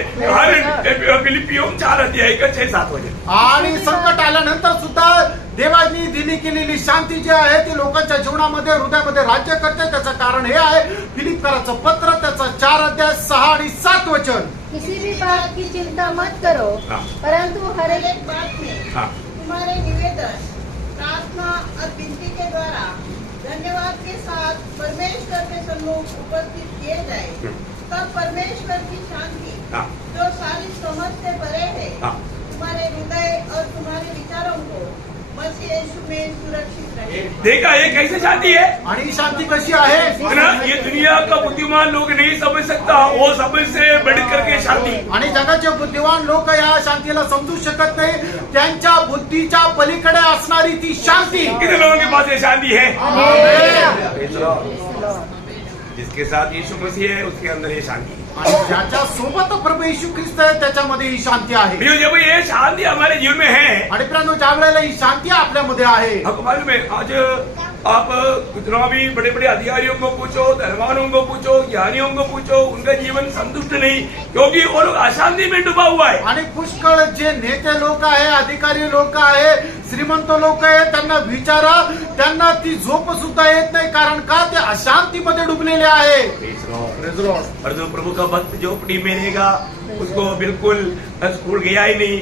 फिलिपियों 4:6-7 वचन। आणि संकट आल्यानंतर सुद्धा देवानी दिली केलेली शांती जी आहे ती लोकांच्या जीवनामध्ये, हृदयामध्ये राज्य करते. त्याचं कारण हे आहे फिलिप्पियराचं पत्र, त्याचं 4:6-7 वचन. किसी भी बात की चिंता मत करो, हाँ। परंतु हर हर एक एक बात में हाँ, तुम्हारे निवेदन, प्रार्थना और विनती के द्वारा धन्यवाद के साथ परमेश्वर के सम्मुख उपस्थित किए जाए, तब परमेश्वर की शांति हाँ, जो सारी समझ से परे है हाँ। तुम्हारे हृदय और तुम्हारे विचारों को मसीह यीशु में सुरक्षित रखे। देखा ये कैसे शांति है? आणि ही शांती कशी आहे? है ना? ये दुनिया का बुद्धिमान लोग नहीं समझ सकता, वो समझ से बढ़ करके शांति। आणि जगाचे बुद्धिवान लोक या शांतीला समजू शकत नाही. त्यांच्या बुद्धीच्या पलीकडे असणारी ती शांती. कितने लोगों के पास ये शांति है? Praise the Lord. जिसके साथ यीशु मसीह है उसके अंदर ये शांति है। आणि ज्याच्या सोबत प्रभू येशू ख्रिस्त आहे त्याच्यामध्ये ही शांती आहे. प्रियो, जब ये शांति हमारे जीवन में है, आणि प्रियांनो, ज्या वेळेला ही शांती आपल्यामध्ये आहे, आपको मालूम है आज आप कितना भी बड़े बड़े अधिकारियों को पूछो, धर्मानों को पूछो, ज्ञानियों को पूछो, उनका जीवन संतुष्ट नहीं, क्योंकि वो लोग अशांति में डूबा हुआ है। आणि पुष्कळ जे नेते लोक आहे, अधिकारी लोक आहे, श्रीमंत लोक आहे, त्यांना विचारा, त्यांना ती झोप सुद्धा येत नाही. कारण का? ते अशांतीमध्ये डुबलेले आहे. और जो प्रभु का भक्त झोपड़ी में रहेगा उसको बिल्कुल स्कूल गया ही नहीं,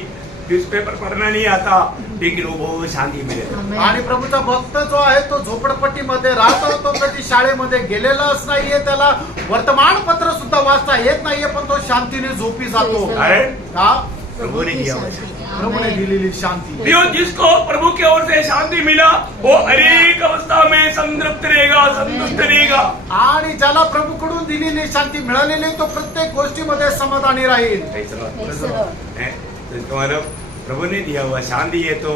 न्यूज़पेपर पढ़ना नहीं आता, लेकिन वो बहुत शांति में रहता। आणि प्रभूचा भक्त जो आहे तो झोपडपट्टीमध्ये राहतो. तो कधी शाळेमध्ये गेलेलाच नाहीये, त्याला वर्तमानपत्र सुद्धा वाचता येत नाहीये, पण तो शांतीने झोपी जातो. अरे का? प्रभु ने दिया हुआ शांति। प्रभूने दिलेली शांती. प्रियो, जिसको प्रभु की ओर से शांति मिला वो हरेक अवस्था में संतृप्त रहेगा, संतुष्ट रहेगा। आणि ज्याला प्रभूकडून दिलेली शांती मिळालेली तो प्रत्येक गोष्टीमध्ये समाधानी राहील. Praise the Lord. तो इसका मतलब प्रभु ने दिया हुआ शांति है तो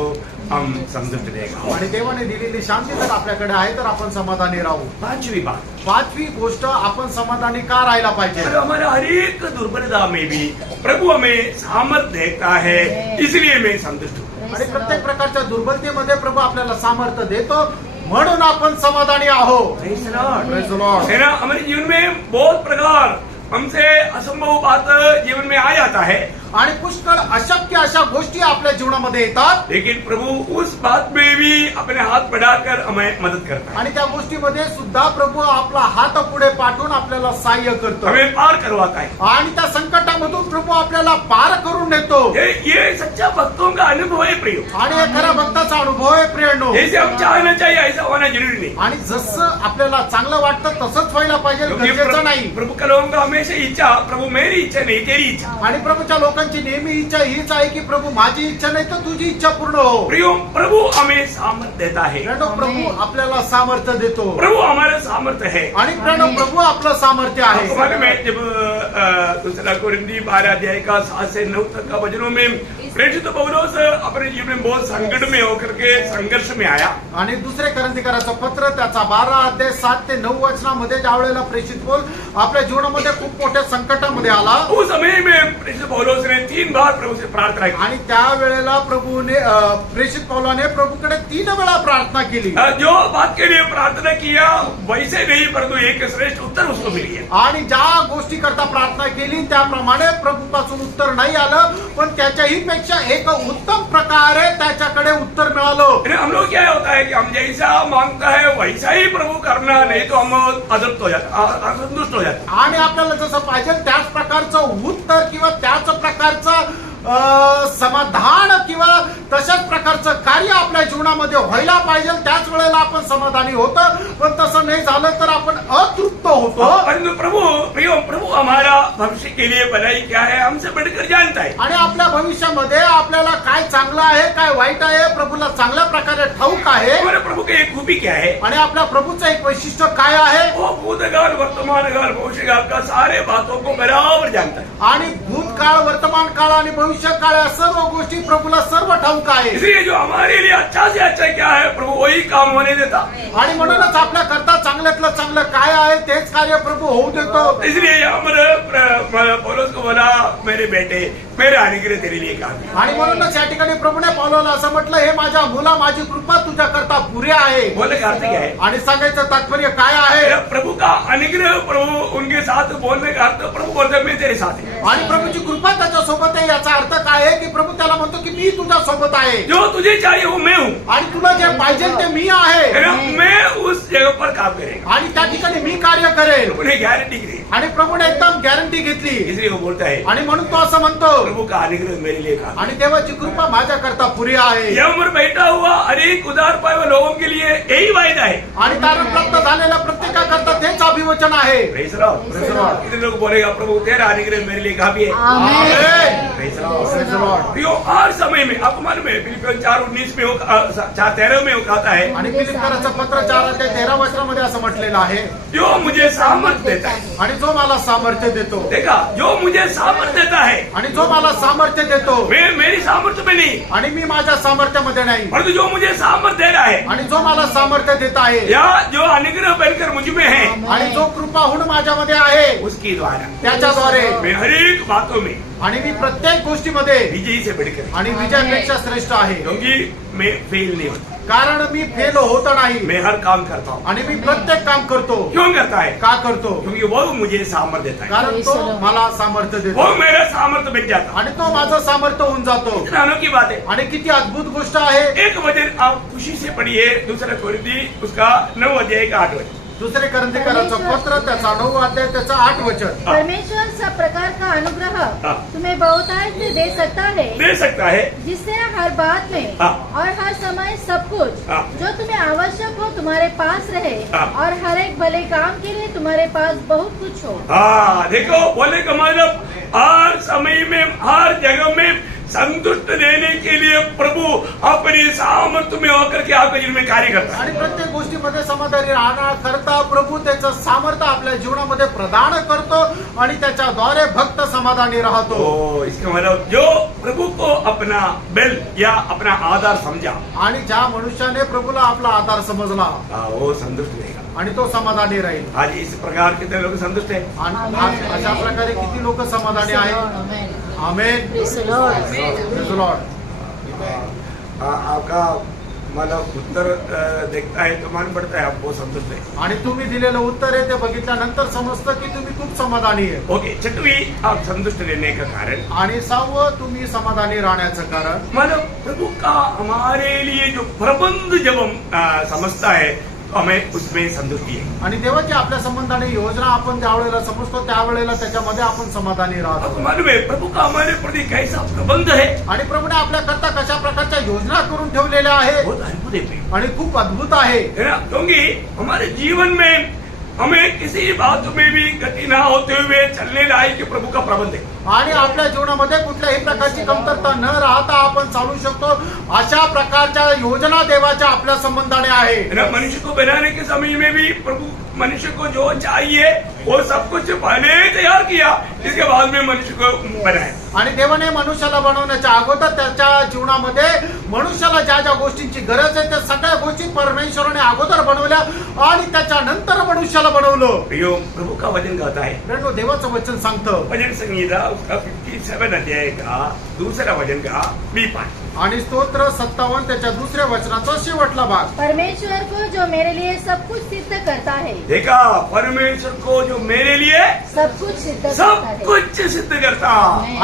हम संतुष्ट रहेगा। आणि देवाने दिलेली शांती जर आपल्याकडे आहे तर आपण समाधानी राहू. पांचवी बात, पाचवी गोष्ट, आपण समाधानी का राहायला पाहिजे? और हमारे हर एक दुर्बलता में भी प्रभु हमें सामर्थ्य देता है, इसलिए मैं संतुष्ट हूँ। Praise आणि the प्रत्येक Lord. प्रकारच्या दुर्बलतेमध्ये प्रभू आपल्याला सामर्थ्य देतो, म्हणून आपण समाधानी आहोत. Praise the Lord. Praise the Lord. है ना? हमारे जीवन में बहुत प्रकार हमसे असंभव बात जीवन में आ जाता है, आणि पुष्कळ अशक्य अशा गोष्टी आपल्या जीवनामध्ये येतात, लेकिन प्रभु उस बात में भी अपने हाथ बढ़ाकर हमें मदद करता है, आणि त्या गोष्टीमध्ये सुद्धा प्रभू आपला हात पुढे पाठवून आपल्याला सहाय्य करतो. हमें पार करवाता है। आणि त्या संकटामधून प्रभू आपल्याला पार करून नेतो. ये सच्चा भक्तों का अनुभव है प्रियो। आणि हे खरा भक्ताचा अनुभव आहे प्रियांनो. जैसे हम चाहना चाहिए ऐसा होना जरूरी नहीं, आणि जसं आपल्याला चांगलं वाटतं तसंच व्हायला पाहिजे, क्योंकि गरजेचं नाही. प्रभु का लोगों का हमेशा इच्छा, प्रभु मेरी इच्छा नहीं तेरी इच्छा। आणि प्रभूच्या लोकांची नेहमी इच्छा हीच आहे की प्रभू माझी इच्छा नाही तर तुझी इच्छा पूर्ण हो. प्रियो, प्रभु हमें सामर्थ्य देता है, प्रियांनो, प्रभू आपल्याला सामर्थ्य देतो. प्रभु हमारा सामर्थ्य है। आणि प्रियांनो, प्रभू आपलं सामर्थ्य आपको आहे. मालूम है जब दूसरा कोरिन्थी 12 अध्याय का 7 से 9 तक का वचनों में प्रेषित पौलुस अपने जीवन में बहुत संकट में होकर के संघर्ष में आया। आणि दुसरे करंथीकराचं पत्र त्याचा 12 अध्याय 7 ते 9 वचनामध्ये ज्या वेळेला प्रेषित पौल आपल्या जीवनामध्ये खूप मोठ्या संकटामध्ये आला उस समय में प्रेषित पौलुस ने 3 बार प्रभु से प्रार्थना की। आणि त्या वेळेला प्रभूने प्रेषित पौलाने प्रभूकडे 3 वेळा प्रार्थना केली जो बात के लिए प्रार्थना किया वैसे नहीं, परंतु एक श्रेष्ठ उत्तर उसको मिल गया। आणि ज्या गोष्टी करता प्रार्थना केली त्याप्रमाणे प्रभूपासून उत्तर नाही आलं, पण त्याच्याही पेक्षा एक उत्तम प्रकारे त्याच्याकडे उत्तर मिळालं। हम लोग क्या होता है कि हम जैसा मांगता है वैसा ही प्रभु करना, नहीं तो हम अतृप्त हो जाते, असंतुष्ट हो जाते। आणि आपल्याला जसं पाहिजे त्याच प्रकारचं उत्तर किंवा त्याच प्रकारचं समाधान किंवा तशाच प्रकारचं कार्य आपल्या जीवनामध्ये व्हायला पाहिजे, त्याच वेळेला आपण समाधानी होतो, पण तसं नाही झालं तर आपण अतृप्त होतो। परंतु प्रभु हमारा भविष्य के लिए भलाई क्या है हमसे बढ़कर जानता है। आणि आपल्या भविष्यामध्ये आपल्याला काय चांगलं आहे काय वाईट आहे प्रभूला चांगल्या प्रकारे ठाऊक आहे। हमारे प्रभु की एक खूबी क्या है, आणि आपल्या प्रभूचं एक वैशिष्ट्य काय आहे, वो भूतकाल वर्तमान काल भविष्यकाल का सारे बातों को बराबर जानता है। आणि भूतकाळ वर्तमान काळ आणि भविष्य काळ या सर्व गोष्टी प्रभूला सर्व ठाऊक आहे। इसलिए जो हमारे लिए अच्छा से अच्छा क्या है प्रभु वही काम होने देता। आणि म्हणूनच आपल्या करता चांगल्यातलं चांगलं काय आहे तेच कार्य प्रभू होऊ देतो। इसलिए यहाँ पर पौलुस को बोला मेरे बेटे मेरा अनुग्रह तेरे लिए काफी। आणि म्हणूनच या ठिकाणी प्रभूने पौलाला असं म्हटलं, हे माझ्या मुला माझी कृपा तुझ्या करता पुरी आहे। बोले का अर्थ क्या है, आणि सांगायचं तात्पर्य काय आहे, प्रभु का अनुग्रह प्रभु उनके साथ बोलने का अर्थ प्रभु बोलते मैं तेरे साथ है। आणि प्रभूची कृपा त्याच्या सोबत आहे याचा अर्थ काय आहे की प्रभू त्याला म्हणतो की मी तुझ्या सोबत आहे, जो तुझे चाहिए वो मैं हूँ, आणि तुला जे पाहिजे ते मी आहे, मैं उस जगह पर काम करेगा। आणि त्या ठिकाणी मी कार्य करेन। उन्हें गारंटी दी आणि प्रभूने एकदम गॅरंटी घेतली, इसलिए वो बोलता है आणि म्हणून तो असं म्हणतो प्रभु का अनुग्रह मेरे लिए काफी। आणि देवाची कृपा माझ्या करता पुरी आहे। यहाँ पर बैठा हुआ अनेक उदार पाए हुए लोगों के लिए यही वायदा है। आणि तारण प्राप्त झालेल्या प्रत्येकाकरता तेच अभिवचन आहे। Praise the Lord. Praise the Lord. कितने लोग बोलेगा प्रभु तेरा अनुग्रह मेरे लिए काफी है। आमेन। Praise the Lord. Praise the Lord. यो हर समय में आपको मालूम है फिलिपियन 4:19 में 4:13 में वो कहता है आणि फिलिप्पियराचं पत्र 4 अध्याय 13 वचनामध्ये असं म्हटलेलं आहे, जो मुझे सामर्थ्य देता है। आणि जो मला सामर्थ्य देतो, देखा, जो मुझे सामर्थ्य देता है आणि जो मला सामर्थ्य देतो, मैं मेरी सामर्थ्य में नहीं, आणि मी माझ्या सामर्थ्यामध्ये नाही, परंतु जो मुझे सामर्थ्य दे रहा है आणि जो मला सामर्थ्य देत आहे, या जो अनुग्रह बनकर मुझ में है आणि जो कृपा होऊन माझ्यामध्ये आहे उसके द्वारा त्याच्याद्वारे, मैं हर एक बातों में आणि मी प्रत्येक गोष्टीमध्ये विजयी से बढ़कर, आणि विजयापेक्षा श्रेष्ठ आहे, क्योंकि मैं फेल नहीं होता, कारण मी फेल होत नाही, मैं हर काम करता हूँ। आणि मी प्रत्येक काम करतो। क्यों करता है, का करतो, क्योंकि वो मुझे सामर्थ्य देता है, कारण तो मला सामर्थ्य देतो, वो मेरा सामर्थ्य बन जाता है। आणि तो माझं सामर्थ्य होऊन जातो। कितना अनोखी बात है। आणि किती अद्भुत गोष्ट आहे। एक वचन आप खुशी से पढ़िए, दूसरा कोरिन्थी उसका 9 अध्याय का 8 वचन। दुसरे करंथीकराचं पत्र त्याचा 9 अध्याय त्याचा 8 वचन। परमेश्वर सब प्रकार का अनुग्रह हाँ। तुम्हें बहुतायत से दे सकता है, दे सकता है, जिससे हर बात में हाँ। और हर समय सब कुछ हाँ। जो तुम्हें आवश्यक हो तुम्हारे पास रहे, हाँ। और हर एक भले काम के लिए तुम्हारे पास बहुत कुछ हो। हाँ देखो, बोले का मतलब हर समय में हर जगह में संतुष्ट देने के लिए प्रभु अपनी सामर्थ्य में होकर के आपके जीवन में कार्य करता है। आणि प्रत्येक गोष्टीमध्ये समाधानी राहण्याकरता प्रभू त्याचं सामर्थ्य आपल्या जीवनामध्ये प्रदान करतो, आणि त्याच्याद्वारे भक्त समाधानी राहतो। तो इसका मतलब जो प्रभु को अपना बेल या अपना आधार समझा, आणि ज्या मनुष्याने प्रभूला आपला आधार समजला, वो संतुष्ट रहेगा। आणि तो समाधानी राहील। आज इस प्रकार कितने लोग संतुष्ट है। आणि आज अशा प्रकारे किती लोक समाधानी आहेत। आमेन। Praise the Lord. Praise the Lord. आपका मतलब उत्तर देखता है तो मान पड़ता है आप बहुत संतुष्ट है। आणि तुम्ही दिलेलं उत्तर आहे ते बघितल्यानंतर समजतं की तुम्ही खूप समाधानी आहे। ओके, 6वीं आप संतुष्ट रहने का कारण, आणि 6वं तुम्ही समाधानी राहण्याचं कारण, मतलब प्रभु का हमारे लिए जो प्रबंध जब हम समझता है तो हमें उसमें संतुष्टि है। आणि देवाची आपल्या संबंधाने योजना आपण ज्या वेळेला समजतो त्यावेळेला त्याच्यामध्ये आपण समाधानी आपको राहतो। मालूम है प्रभु का हमारे प्रति कैसा प्रबंध है, आणि प्रभूने आपल्या करता कशा प्रकारच्या योजना करून ठेवलेल्या आहे, बहुत अद्भुत है आणि खूप अद्भुत आहे। है ना, क्योंकि हमारे जीवन में हमें किसी बात में भी गति ना होते हुए चलने लायक प्रभु का प्रबंध है। आणि आपल्या जीवनामध्ये कुठल्याही प्रकारची कमतरता न राहता आपण चालू शकतो. अशा प्रकारच्या योजना देवाच्या आपल्या संबंधाने आहे. ना मनुष्य को बनाने के समय में भी प्रभु मनुष्य को जो चाहिए वो सब कुछ पहले तैयार किया, इसके बाद में मनुष्य को बनाया. आणि देवाने मनुष्याला बनवण्याच्या अगोदर त्याच्या जीवनामध्ये मनुष्याला ज्या ज्या गोष्टींची गरज आहे त्या सगळ्या गोष्टी परमेश्वराने अगोदर बनवल्या आणि त्याच्यानंतर मनुष्याला बनवलं. प्रियो, प्रभु का वचन कहता है, मित्रांनो, देवाचं वचन सांगतं भजन संहिता उसका 57 अध्याय का दूसरा वचन का B5. आणि स्तोत्र 57 त्याच्या दुसऱ्या वचनाचा शेवटला भाग. परमेश्वर को जो मेरे लिए सब कुछ सिद्ध करता है, देखा, परमेश्वर को जो मेरे लिए सब कुछ सिद्ध करता सब है. कुछ सिद्ध करता.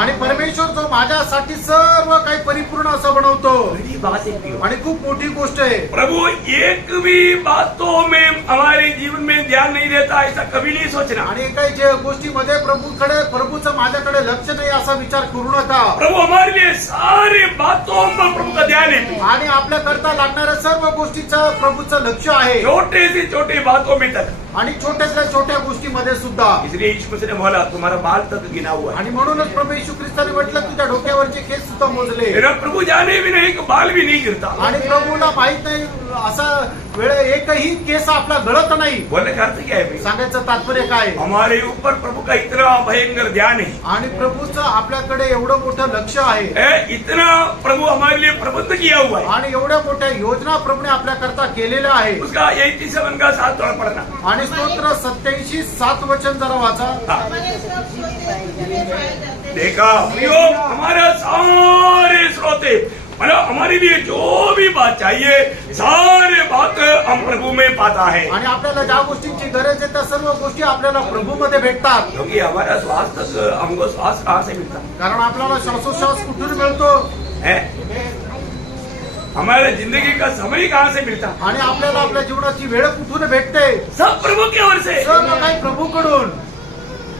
आणि परमेश्वर जो माझ्यासाठी सर्व काही परिपूर्ण असं बनवतो. बड़ी बात है प्रियो. आणि खूप मोठी गोष्ट आहे. प्रभु एक भी बातों में हमारे जीवन में ध्यान नहीं देता, ऐसा कभी नहीं सोचना. आणि काही जे गोष्टीमध्ये प्रभूचं माझ्याकडे लक्ष नाही असा विचार करू नका. प्रभु हमारे लिए सारी बातों पर प्रभु का ध्यान है. आणि आपल्या करता लागणाऱ्या सर्व गोष्टीचं प्रभूचं लक्ष आहे. छोटे से छोटे बातों में तक. आणि छोट्यातल्या छोट्या गोष्टीमध्ये सुद्धा. इसलिए यीशु मसीह ने बोला, तुम्हारा बाल तक गिना हुआ है. आणि म्हणूनच प्रभू येशू ख्रिस्ताने म्हटलं तुझ्या डोक्यावरचे केस सुद्धा मोजले. मेरा प्रभु जाने भी नहीं कि बाल भी नहीं गिरता. आणि प्रभूला माहित नाही असा वेळ एकही केस आपला गळत नाही. बोलने का अर्थ क्या है भाई? सांगायचं तात्पर्य काय. हमारे ऊपर प्रभु का इतना भयंकर ध्यान है. आणि प्रभूचं आपल्याकडे एवढं मोठं लक्ष आहे. इतना प्रभु हमारे लिए प्रबंध किया हुआ है. आणि एवढ्या मोठ्या योजना प्रभूने आपल्या करता केलेल्या आहे. उसका 87 का 7 थोड़ा पढ़ना. आणि स्तोत्र 87:7 वचन जरा वाचा. हमारे सब श्रोते तुझ में पाए जाते हैं. देखा प्रियो, हमारे सारे श्रोते मतलब हमारे लिए जो भी बात चाहिए सारे बात हम प्रभु में पाता है. आणि आपल्याला ज्या गोष्टींची गरज आहे त्या सर्व गोष्टी आपल्याला प्रभूमध्ये भेटतात. क्योंकि हमारा श्वास तक हमको श्वास कहाँ से मिलता कारण आपल्याला श्वासोश्वास कुठून मिळतो है? हमारे जिंदगी का समय कहाँ से मिलता? आणि आपल्याला आपल्या जीवनाची वेळ कुठून भेटते. सब प्रभु की ओर से. सर्व काही प्रभूकडून.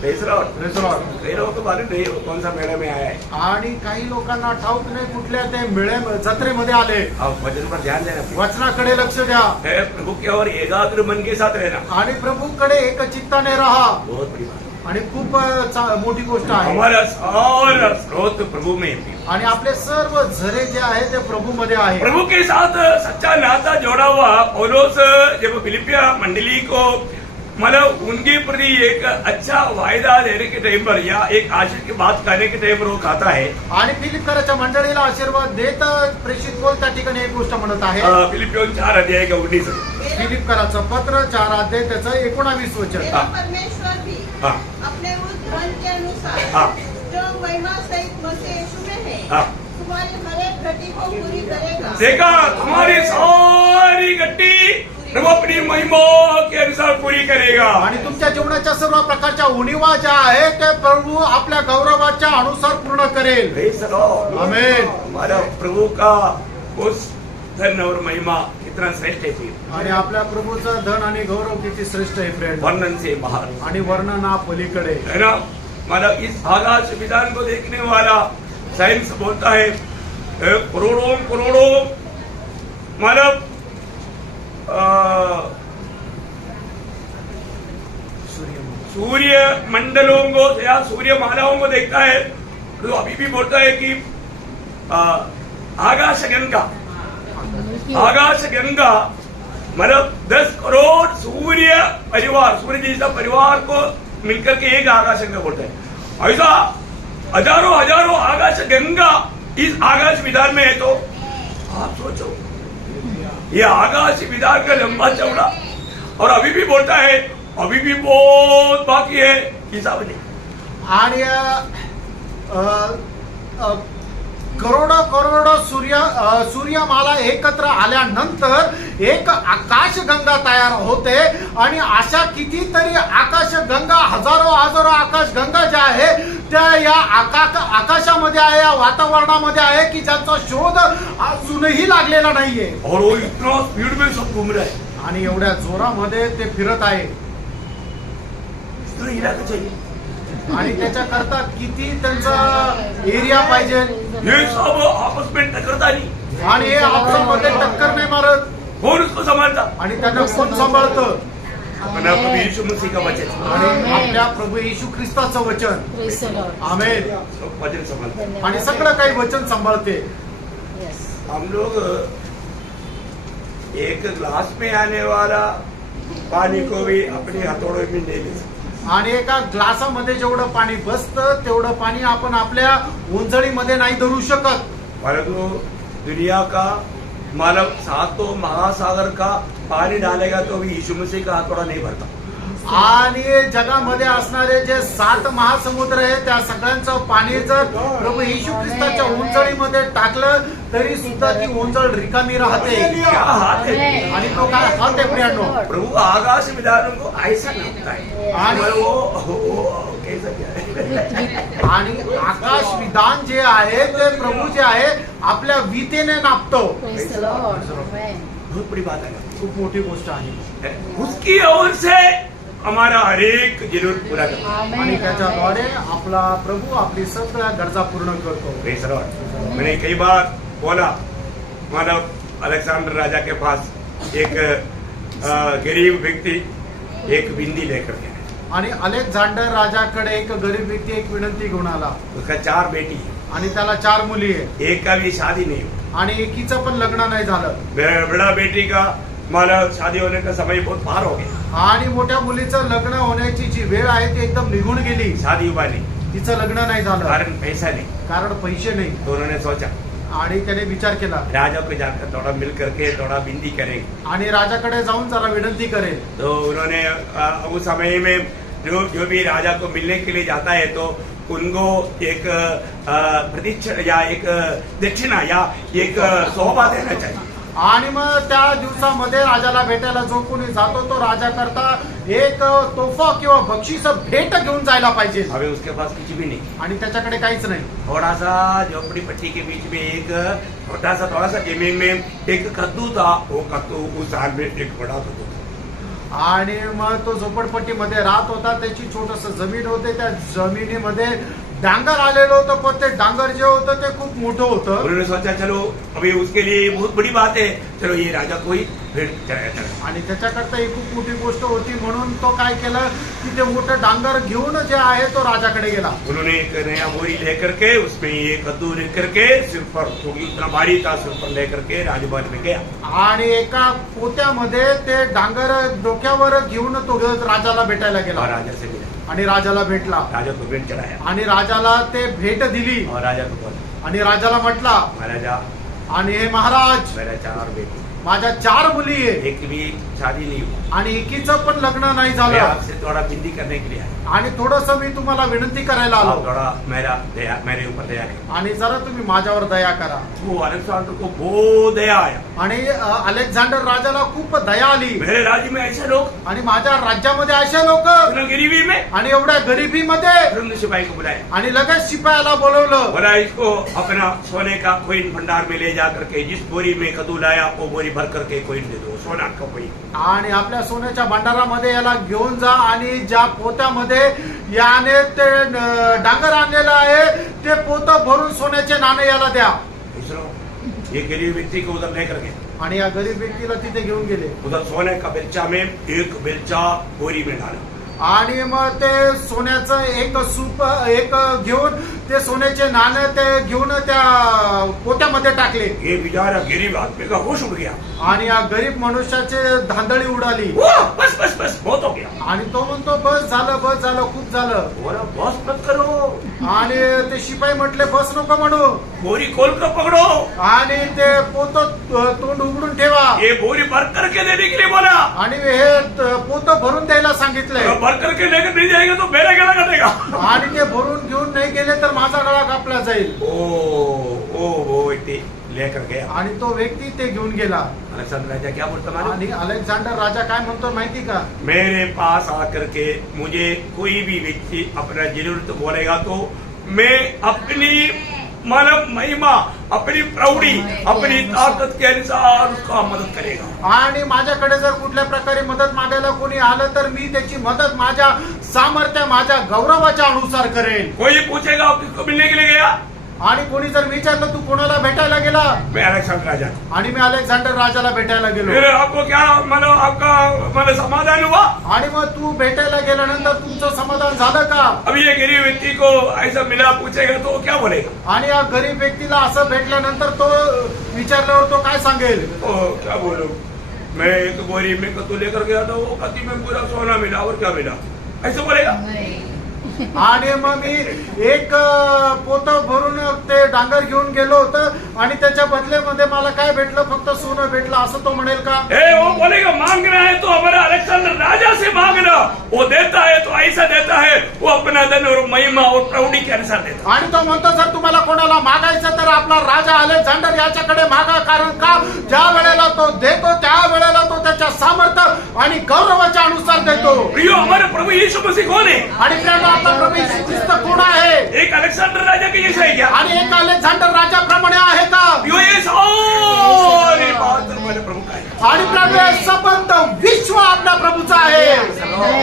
Praise the Lord. Praise the Lord. कई लोगों को मालूम नहीं वो कौन सा मेले में आया है. आणि काही लोकांना ठाऊक नाही कुठल्या ते जत्रेमध्ये आले. आप वचन पर ध्यान देना. वचनाकडे लक्ष द्या. प्रभु की ओर एकाग्र मन के साथ रहना आणि प्रभूकडे एक चित्ताने राहा. बहुत बड़ी बात है. आणि खूप मोठी गोष्ट आहे. हमारा सारा स्रोत प्रभु में है. आणि आपले सर्व झरे जे आहे ते प्रभूमध्ये आहे. प्रभु के साथ सच्चा नाता जोड़ा हुआ पौलुस जब फिलिपिया मंडली को मतलब उनके प्रति एक अच्छा वायदा देने के टाइम पर या एक आशीष की बात करने के टाइम पर वो कहता है. आणि फिलिपकराच्या मंडळीला आशीर्वाद देत प्रेषित पौल त्या ठिकाणी एक गोष्ट म्हणत आहे. फिलिपियों 4 अध्याय का 19. फिलिपकराचं पत्र 4 अध्याय त्याचं 19 वचन. मेरा परमेश्वर भी हाँ. अपने उस धन के अनुसार हाँ. जो महिमा सहित मसीह यीशु में है हाँ. तुम्हारी हर एक घटी को पूरी करेगा. देखा, तुम्हारी सारी गट्टी प्रभु अपनी महिमा के अनुसार पूरी करेगा. आणि तुमच्या जीवनाच्या सर्व प्रकारच्या उणीवा ज्या आहेत ते प्रभू आपल्या गौरवाच्या अनुसार पूर्ण करेल. Praise the Lord. आमेन. हमारा प्रभु का उस धन और महिमा कितना श्रेष्ठ है फिर. आणि आपल्या प्रभूचं धन आणि गौरव किती श्रेष्ठ आहे फ्रेंड. वर्णन से बाहर आणि वर्णना पलीकडे. है ना. मतलब इस आकाश विधान को देखने वाला साइंस बोलता है करोड़ों करोड़ों मतलब सूर्य मंडलों को या सूर्य मालाओं को देखता है तो अभी भी बोलता है कि आकाश गंगा मतलब 10 करोड़ सूर्य परिवार, सूर्य जैसा परिवार को मिलकर के एक आकाश गंगा बोलते हैं. ऐसा हजारों हजारों आकाश गंगा इस आकाश विधान में है. तो आप सोचो ये आकाश विधान का लंबा चौड़ा और अभी भी बोलता है अभी भी बहुत बाकी है हिसाब नहीं. आणि करोडो करोडो सूर्यमाला एकत्र आल्यानंतर एक आकाशगंगा तयार होते. आणि अशा कितीतरी आकाशगंगा हजारो आकाशगंगा ज्या आहे त्या या आकाशामध्ये आहे, या वातावरणामध्ये आहे की ज्याचा शोध अजूनही लागलेला नाहीये. और वो इतना स्पीड में सब घूम रहा है. आणि एवढ्या जोरामध्ये ते फिरत आहे. इतना इलाका चाहिए. आणि त्याच्याकरता किती त्यांचा एरिया पाहिजे. ये सब आपस में टकरता नहीं. आणि हे आपसामध्ये टक्कर नाही मारत. कौन उसको संभालता. आणि त्यांना कोण सांभाळतं. अपना प्रभु यीशु मसीह का वचन आणि आपल्या प्रभू येशू ख्रिस्ताचं वचन Praise the Lord. आमेन सब वचन संभालते आणि सगळं काही वचन सांभाळते. Yes. हम लोग एक ग्लास में आने वाला पानी को भी अपने हथौड़े में नहीं ले सकते. आणि एका ग्लासामध्ये जेवढं पाणी बसतं तेवढं पाणी आपण आपल्या उंजळीमध्ये नाही धरू शकत. परंतु दुनिया का मानव सातों महासागर का पानी डालेगा तो भी यीशु मसीह का हथौड़ा नहीं भरता. आणि जगामध्ये असणारे जे 7 महासमुद्र आहे त्या सगळ्यांचं पाणी जर प्रभू येशू ख्रिस्ताच्या उंजळीमध्ये टाकलं तरी सुद्धा ती उंजळ रिकामी राहते. क्या हाथ है आणि तो काय हात आहे प्रियांनो. प्रभु आकाश विधानों को ऐसा नापता है आणि वो कैसा क्या है आणि आकाश विधान जे आहे ते प्रभू जे आहे आपल्या वितेने नापतो. Praise the Lord. Amen. बहुत बड़ी बात है. खूप मोठी गोष्ट आहे. उसकी ओर से हमारा हर एक जरूरत पूरा करता है. आणि Amen. त्याच्याद्वारे आपला प्रभू आपली सगळ्या गरजा पूर्ण करतो. Praise the Lord. मैंने कई बार बोला मानव अलेक्जेंडर राजा के पास एक गरीब व्यक्ति एक बिंदी लेकर गया. आणि अलेक्झांडर राजाकडे एक गरीब व्यक्ती एक विनंती घेऊन आला. उसका 4 बेटी है. आणि त्याला 4 मुली आहे. एक का भी शादी नहीं हुई. आणि एकीचं पण लग्न नाही झालं. बड़ा बेटी का मानव शादी होने का समय बहुत पार हो गया. आणि मोठ्या मुलीचं लग्न होण्याची जी वेळ आहे ती एकदम निघून गेली. शादी हुआ नहीं. तिचं लग्न नाही झालं कारण पैसा नहीं. कारण पैसे नाही. तो उन्होंने सोचा आणि त्याने विचार केला राजा को जाकर थोड़ा मिल करके थोड़ा बिंदी करेंगे. आणि राजाकडे जाऊन जरा विनंती करेल. तो उन्होंने उस समय में जो भी राजा को मिलने के लिए जाता है तो उनको एक प्रतीक्षा या एक दक्षिणा या एक शोभा देना चाहिए. आणि मग त्या दिवसामध्ये राजाला भेटायला जो कोणी जातो तो राजा करता एक तोफा किंवा बक्षीस भेट घेऊन जायला पाहिजे. अभी उसके पास कुछ भी नहीं. आणि त्याच्याकडे काहीच नाही. थोड़ा सा झोपड़ी पट्टी के बीच में एक थोड़ा सा जमीन में एक कद्दू था. वो कद्दू उस साल में एक बड़ा कद्दू था. आणि मग तो झोपडपट्टीमध्ये राहत होता. त्याची छोटस जमीन होते. त्या जमिनीमध्ये डांगर आलेलं होतं पण ते डांगर जे होतं ते खूप मोठं होतं. उन्होंने सोचा चलो अभी उसके लिए बहुत बड़ी बात है, चलो ये राजा को ही भेंट चढ़ाया चढ़ा. आणि त्याच्याकरता ही खूप मोठी गोष्ट होती म्हणून तो काय केलं की ते मोठं डांगर घेऊन जे आहे तो राजाकडे गेला. उन्होंने एक नया बोरी लेकर के उसमें ये कद्दू लेकर के सिर पर, क्योंकि इतना भारी था, सिर पर लेकर के राजभवन में गया. आणि एका पोत्यामध्ये ते डांगर डोक्यावर घेऊन तो राजाला भेटायला और गेला. राजा से मिला. आणि राजाला भेटला. राजा को भेंट चढ़ाया आणि राजाला ते भेट दिली. और राजा को बोला आणि राजाला म्हटला महाराजा आणि हे महाराज मेरा 4 बेटी, माझ्या 4 मुली आहे एक भी शादी नहीं हुआ. आणि एकीचं पण लग्न नाही मैं झालं. आपसे थोड़ा बिंदी करने के लिए आया. आणि थोडस मी तुम्हाला विनंती करायला आप आलो थोड़ा मेरे ऊपर दया करें. आणि जरा तुम्ही माझ्यावर दया करा. वो अलेक्जेंडर को बहुत दया आया. आणि अलेक्झांडर राजाला खूप दया आली. मेरे राज्य में ऐसे लोग आणि माझ्या राज्यामध्ये असे लोक इतना गरीबी में. आणि एवढ्या गरिबीमध्ये तुरंत सिपाही को बुलाया. आणि लगेच शिपायाला बोलवलं. बोला इसको अपना सोने का कोइन भंडार में ले जा करके जिस बोरी में कद्दू लाया वो बोरी भर करके कोइन दे दो, सोना का कोइन. आणि आपल्या सोन्याच्या भंडारामध्ये याला घेऊन जा आणि ज्या पोत्यामध्ये याने ते डांगर आणलेलं आहे ते पोत भरून सोन्याचे नाणे याला द्या. दूसरा ये गरीब व्यक्ति को उधर लेकर गए. आणि या गरीब व्यक्तीला तिथे घेऊन गेले. उधर सोने का बेलचा में एक बेलचा बोरी में डाला. आणि मग ते सोन्याचं एक सूप एक घेऊन ते सोन्याचे नाणे ते घेऊन त्या पोत्यामध्ये टाकले. ये बेचारा गरीब आदमी का होश उड़ गया. आणि या गरीब मनुष्याचे धांदळी उडाली. बस बस बस बहुत हो गया. आणि तो म्हणतो बस झालं खूप झालं. बोला बस मत करो. आणि ते शिपाई म्हटले बस नको म्हणू. बोरी खोल कर पकड़ो. आणि ते पोत तोंड उघडून ठेवा. ये बोरी भर करके देने के लिए बोला. आणि हे पोत भरून द्यायला सांगितलंय. भर करके लेकर नहीं जाएगा तो मेरा गला कटेगा. आणि ते भरून घेऊन नाही गेले तर माझा गळा कापला जाईल. वो व्यक्ति लेकर गया. आणि तो व्यक्ती ते घेऊन गेला. अलेक्जेंडर राजा क्या बोलता मालूम? आणि अलेक्झांडर राजा काय म्हणतो माहिती का? मेरे पास आकर के मुझे कोई भी व्यक्ति अपना जरूरत बोलेगा तो मैं अपनी मानव महिमा, अपनी प्रौढ़ी, अपनी ताकत के अनुसार उसका मदद करेगा. आणि माझ्याकडे जर कुठल्या प्रकारे मदत मागायला कोणी आलं तर मी त्याची मदत माझ्या सामर्थ्य माझ्या गौरवाच्या अनुसार करेन. कोई पूछेगा आप किसको मिलने के लिए गया? आणि कोणी जर विचारलं तू कोणाला भेटायला गेला, मैं अलेक्जेंडर राजा। आणि मी अलेक्झांडर राजाला भेटायला गेलो। फिर आपको क्या मतलब आपका मतलब समाधान हुआ? आणि मग तू भेटायला गेल्यानंतर तुमचं समाधान झालं का? अभी ये गरीब व्यक्ति को ऐसा मिला पूछेगा तो क्या बोलेगा? आणि या गरीब व्यक्तीला असं भेटल्यानंतर तो विचारल्यावर तो काय सांगेल? ओ क्या बोलूं, मैं एक बोरी में कद्दू लेकर गया था, वो कद्दी में पूरा सोना मिला और क्या मिला, ऐसे बोलेगा? आणि मग मी एक पोत भरून ते डांगर घेऊन गेलो होतं आणि त्याच्या बदलेमध्ये मला काय भेटलं, फक्त सोनं भेटलं, असं तो म्हणेल का? वो बोलेगा मांगना है तो हमारा अलेक्जेंडर राजा से मांगना, वो देता है तो ऐसा देता है, वो अपना धन और महिमा और प्रौढ़ी के अनुसार देता। आणि तो म्हणतो जर तुम्हाला कोणाला मागायचं तर आपला राजा अलेक्झांडर याच्याकडे मागा, कारण का ज्या वेळेला तो देतो त्या वेळेला तो त्याच्या सामर्थ्य आणि गौरवाच्या अनुसार देतो। प्रियो, हमारे प्रभु यीशु मसीह कौन है? आणि प्रिय आपला प्रभू येशू ख्रिस्त कोण आहे? एक अलेक्जेंडर राजा के जैसा है क्या? आणि एक अलेक्झांडर राजाप्रमाणे आहे का? प्रियो, ये सारी बात हमारे प्रभु का है। आणि प्रभू हे संबंध विश्व आपल्या प्रभूचा आहे।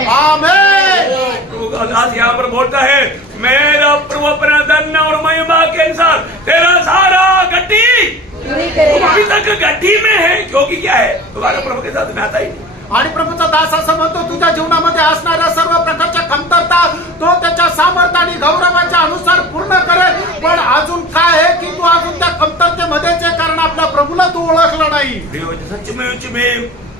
आमेन। प्रभु का दास यहाँ पर बोलता है, मेरा प्रभु अपना धन और महिमा के अनुसार तेरा सारा गड्ढी, पूरी तुम करेगा। अभी तक गड्ढी में है, क्योंकि क्या है तुम्हारा प्रभु के साथ में आता ही नहीं। आणि प्रभूचा दास असं म्हणतो तुझ्या जीवनामध्ये असणाऱ्या सर्व प्रकारच्या कमतरता तो त्याच्या सामर्थ्य आणि गौरवाच्या अनुसार पूर्ण करेल, पण अजून काय आहे की तू अजून त्या कमतरतेमध्येच आहे, कारण आपल्या प्रभूला तू ओळखला नाही। प्रियो, सच में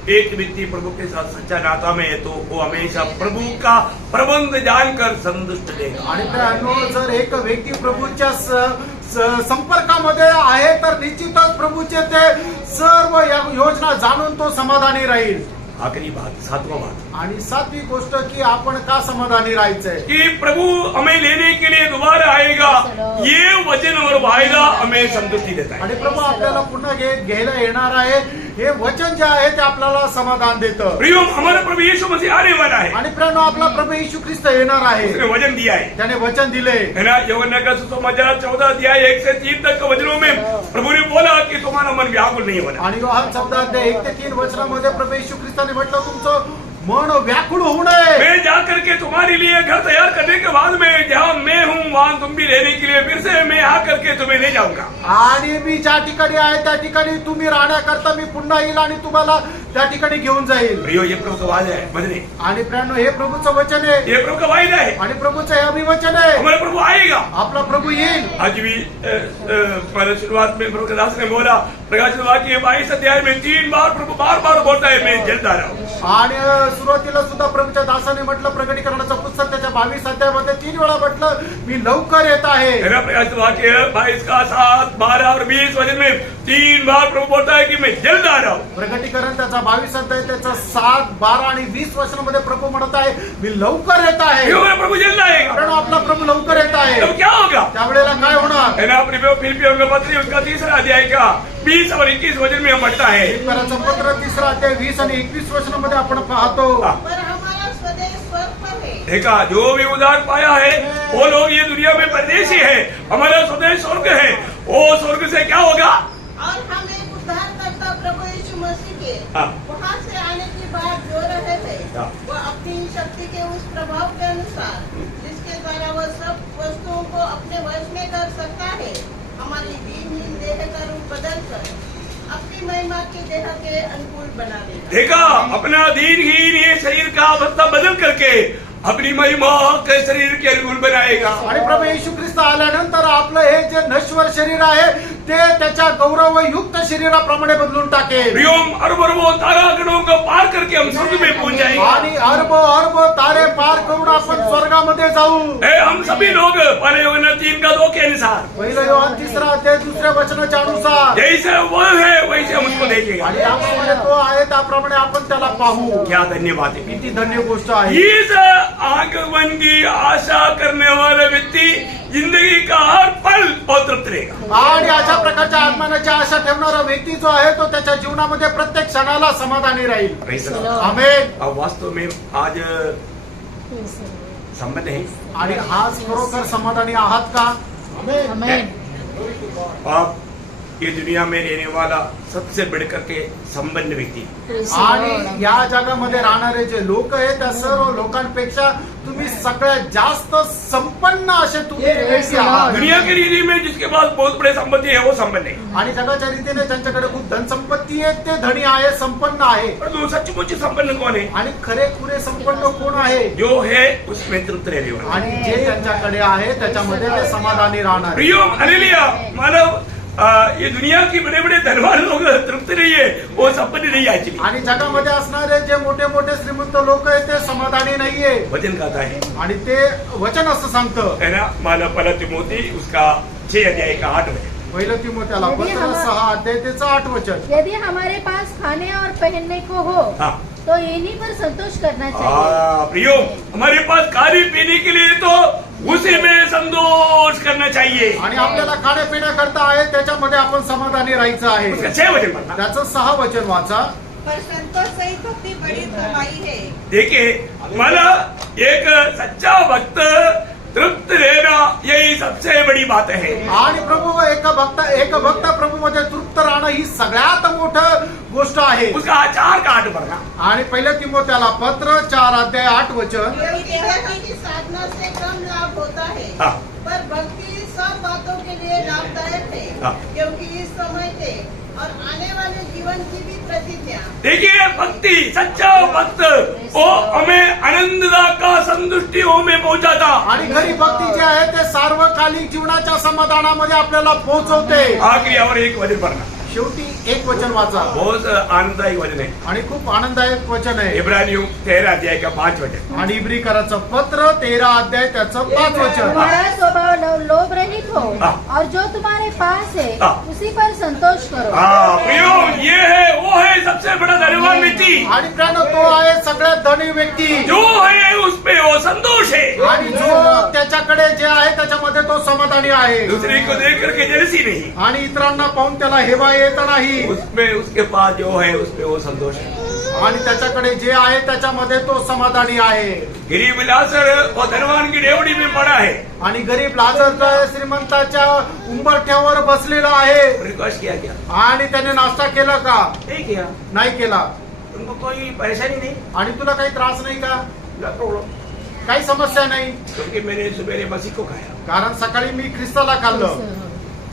एक व्यक्ति प्रभु के साथ सच्चा नाता में है तो वो हमेशा प्रभु का प्रबंध जानकर संतुष्ट रहेगा। आणि त्यानो जर एक व्यक्ती प्रभूच्या संपर्कामध्ये आहे तर निश्चितच प्रभूचे ते सर्व योजना जाणून तो समाधानी राहील। आखिरी बात, सातवां बात, आणि सातवी गोष्ट की आपण का समाधानी राहायचंय? कि प्रभु हमें लेने के लिए दोबारा आएगा, ये वचन और वायदा हमें संतुष्टि देता है। आणि प्रभू आपल्याला पुन्हा घ्यायला येणार आहे, हे वचन जे आहे ते आपल्याला समाधान देतं। प्रियो, हमारा प्रभु यीशु मसीह आने वाला है, आणि प्रिय आपला प्रभू येशू ख्रिस्त येणार आहे, उसने वचन दिया है, त्याने वचन दिले है ना। यूहन्ना का सुसमाचार 14 अध्याय 1 से 3 तक के वचनों में प्रभु ने बोला कि तुम्हारा मन व्याकुल नहीं होना। आणि योहान 14 अध्याय 1 ते 3 वचनामध्ये प्रभू येशू ख्रिस्ताने म्हटलं तुमचं मन व्याकुळ होऊ नये। मैं जाकर के तुम्हारे लिए घर तैयार करने के बाद में जहाँ मैं हूँ वहाँ तुम भी रहने के लिए फिर से मैं आकर के तुम्हें ले जाऊंगा। आणि मी ज्या ठिकाणी आहे त्या ठिकाणी तुम्ही राहण्याकरता मी पुन्हा येईल आणि तुम्हाला त्या ठिकाणी घेऊन जाईल। प्रियो, ये प्रभु का वादा है, बदले आणि प्रियानो हे प्रभूचं वचन आहे, ये प्रभु का वायदा है, आणि प्रभूचं हे अभिवचन आहे, हमारा प्रभु आएगा। आपला प्रभू येईल। आज भी पहले शुरुआत में प्रभु दास ने बोला, प्रकाशित वाक्य 22 अध्याय में 3 बार प्रभु बार बार बोलता है मैं जल्द आ रहा हूँ। आणि सुरुवातीला सुद्धा प्रभूच्या दासाने म्हटलं, प्रकटीकरणाचं पुस्तक त्याच्या 22 अध्यायामध्ये 3 वेळा म्हटलं मी लवकर येत आहे। मेरा प्रकाशित वाक्य 22 का 7, 12 और 20 वचन में 3 बार प्रभु बोलता है कि मैं जल्द आ रहा हूँ। प्रकटीकरण त्याचा 22 अध्याय त्याचा 7, 12 आणि 20 वचनामध्ये प्रभू म्हणत आहे मी लवकर येत आहे। क्यों मेरा प्रभु जल्द आएगा? कारण आपला प्रभू लवकर येत आहे। तब क्या होगा? त्यावेळेला काय होणार? है ना। फिलिपियों का पत्र उसका 3रा अध्याय का 20 और 21 वचन में हम पढ़ता है। फिलिप्पियों पत्र 3रा अध्याय 20 आणि 21 वचनामध्ये आपण पाहतो, पर हमारा स्वदेश स्वर्ग पर है। देखा, जो भी उद्धार पाया है वो लोग ये दुनिया में परदेशी है, हमारा स्वदेश स्वर्ग है। वो स्वर्ग से क्या होगा? और हम एक उद्धारकर्ता प्रभु यीशु मसीह के हाँ। वहाँ से आने की बात जो रहे थे, हाँ। वह अपनी शक्ति के उस प्रभाव के अनुसार जिसके द्वारा वह सब वस्तुओं को अपने वश में कर सकता है, हमारी दीनहीन देह का रूप बदलकर अपनी महिमा के देह के अनुकूल बना देगा। देखा, अपना दीनहीन ये शरीर का अवस्था बदल करके अपनी महिमा के शरीर के अनुकूल बनाएगा। आणि प्रभू येशू ख्रिस्त आल्यानंतर आपलं हे जे नश्वर शरीर आहे ते त्याच्या गौरवयुक्त शरीराप्रमाणे बदलून टाकेल। प्रियोम, अरबों तारागणों को पार करके हम स्वर्ग में पहुंच जाएंगे। आणि अरब तारे पार करून आपण स्वर्गामध्ये जाऊ। हम सभी लोग पहले यूहन्ना 3 का 2 के अनुसार, पहिलं योहान 3रा अध्याय 2ऱ्या वचनाच्या अनुसार, जैसे वो है वैसे हम उसको देखेंगे। आणि याप्रमाणे तो आहे त्याप्रमाणे आपण त्याला पाहू। क्या धन्यवाद है। किती धन्य गोष्ट आहे। इस आगमन की आशा करने वाला व्यक्ति जिंदगी का हर पल बहुत तृप्त रहेगा। आणि अशा प्रकारच्या आत्मानाची आशा ठेवणारा व्यक्ती जो आहे तो त्याच्या जीवनामध्ये प्रत्येक क्षणाला समाधानी राहील। आमेन। अब वास्तव में आज संबंध है, आणि आज खरोखर समाधानी आहात का? आमेन। आप ये दुनिया में रहने वाला सबसे बढ़कर के संपन्न व्यक्ती. आणि या जगामध्ये राहणारे जे लोक आहेत त्या सर्व लोकांपेक्षा तुम्ही सगळ्यात जास्त संपन्न असे तुम्ही व्यक्ती आहात. दुनिया की रीति में जिसके पास बहुत बड़े संपत्ति है वो संपन्न है, आणि जगाच्या रीतीने ज्यांच्याकडे खूप धनसंपत्ती आहे ते धनी आहे, संपन्न आहे. परंतु सचमुच संपन्न कौन है? आणि खरेखुरे संपन्न कोण आहे? जो है उसमें तृप्त रहने वाला. आणि जे त्यांच्याकडे आहे त्याच्यामध्ये ते समाधानी राहणार. प्रियो हालेलुया. मानव ये दुनिया की बड़े बड़े धनवान लोग तृप्त नहीं है, वो संपन्न नहीं है एक्चुअली. आणि जगामध्ये असणारे जे मोठे मोठे श्रीमंत लोक आहेत ते समाधानी नाहीये. वचन कहता है आणि ते वचन असं सांगतं. है ना, मानव पहला तिमोथी उसका 6 अध्याय का 8 वचन. पहिलं तिमोथेला यदि पत्र हम- 6 अध्याय त्याचं 8 वचन. यदि हमारे पास खाने और पहनने को हो हाँ. तो इन्हीं पर संतोष करना चाहिए। प्रियो, हमारे पास खाने पीने के लिए तो उसी में संतोष करना चाहिए. आणि आपल्याला खाण्यापिण्याकरता आहे त्याच्यामध्ये आपण समाधानी राहायचं आहे. उसका 6 वचन पढ़ना. त्याचं 6 वचन वाचा. पर संतोष सहित भक्ति बड़ी कमाई है. देखिए, मला एक सच्चा भक्त तृप्त रहना यही सबसे बड़ी बात है. आणि प्रभू एक भक्त प्रभू मध्ये तृप्त राहणं ही सगळ्यात मोठं गोष्ट आहे. उसका 4 का 8 पढ़ना. आणि पहिलं तिमोथेला पत्र 4 अध्याय 8 वचन. क्योंकि भक्ति की साधना से कम लाभ होता है, हाँ. पर भक्ति सब बातों के लिए लाभदायक है. हाँ. क्योंकि इस समय के और आने वाले जीवन की भी प्रतिज्ञा. देखिए, भक्ति, सच्चा भक्त वो हमें आनंददा का संतुष्टियों में पहुंचाता. आणि खरी भक्ती जी आहे ते सार्वकालिक जीवनाच्या समाधानामध्ये आपल्याला पोहोचवते. आखिरी और एक वचन पढ़ना. शेवटी एक वचन वाचा. बहुत आनंददायक वचन है. आणि खूप आनंददायक वचन आहे. इब्रानियों 13 अध्याय का 5 वचन. आणि इब्रीकराचं पत्र 13 अध्याय त्याचं 5 वचन. तुम्हारा स्वभाव लोभ रहित हो हाँ. और जो तुम्हारे पास है हाँ. उसी पर संतोष करो। प्रियो, ये है वो है सबसे बड़ा धनवान व्यक्ति. आणि प्रियानो तो आहे सगळ्यात धनी व्यक्ती. जो है उस पे वो संतोष है. आणि जो त्याच्याकडे जे आहे त्याच्यामध्ये तो समाधानी आहे. दूसरे को देख करके जलसी नहीं. आणि इतरांना पाहून त्याला हेवा येत नाही. उसमें उसके पास जो है उसमें वो संतोष है. आणि त्याच्याकडे जे आहे त्याच्यामध्ये तो समाधानी आहे. गरीब लाजर और धनवान की डेवड़ी में पड़ा है. आणि गरीब लाजर श्रीमंताच्या उंबरठ्यावर बसलेला आहे. रिक्वेस्ट किया क्या? आणि त्याने नाश्ता केला का? नहीं किया. नाही केला. तुमको कोई परेशानी नहीं? आणि तुला काही त्रास नाही का? No problem. काही समस्या नाही. क्योंकि मैंने सुबह मसीह को खाया, कारण सकाळी मी ख्रिस्ताला खाल्लं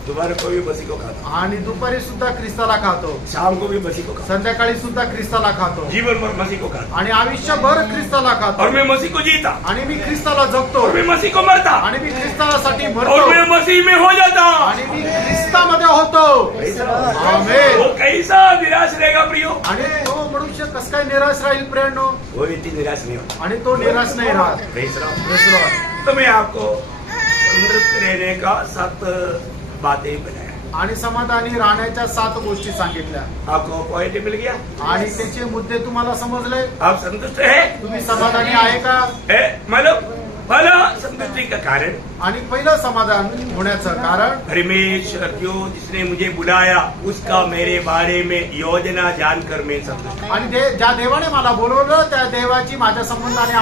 दोपहर को भी मसीह को खाता, आणि दुपारी सुद्धा ख्रिस्ताला खातो, शाम को भी मसीह को खाता, संध्याकाळी सुद्धा ख्रिस्ताला खातो जीवन भर मसीह को खाता. आणि आयुष्यभर ख्रिस्ताला और खातो. मैं मसीह को जीता, आणि मी ख्रिस्ताला जगतो और मैं मसीह को मरता, आणि मी ख्रिस्तासाठी और मरतो मैं मसीह में हो जाता. आणि मी ख्रिस्तामध्ये होतो. आमेन. वो कैसा निराश रहेगा प्रियो? आणि तो मनुष्य कस काय निराश राहील प्रेरणो? वो व्यक्ति निराश नहीं होता. आणि तो निराश नाही राहत. Praise the Lord. Praise the Lord. तो मैं आपको तृप्त रहने का 7 बातें बनाया. आणि समाधानी राहण्याच्या 7 गोष्टी सांगितल्या आपको पॉइंट मिल गया? आणि त्याचे मुद्दे तुम्हाला समजले. आप संतुष्ट है? तुम्ही समाधानी आहे का? मतलब पहला संतुष्टि का कारण, आणि पहिलं समाधान होण्याचं कारण परमेश्वर जो जिसने मुझे बुलाया उसका मेरे बारे में योजना जानकर मैं संतुष्ट हूं. आणि ज्या देवाने मला बोलवलं त्या देवाची माझ्या संबंधाने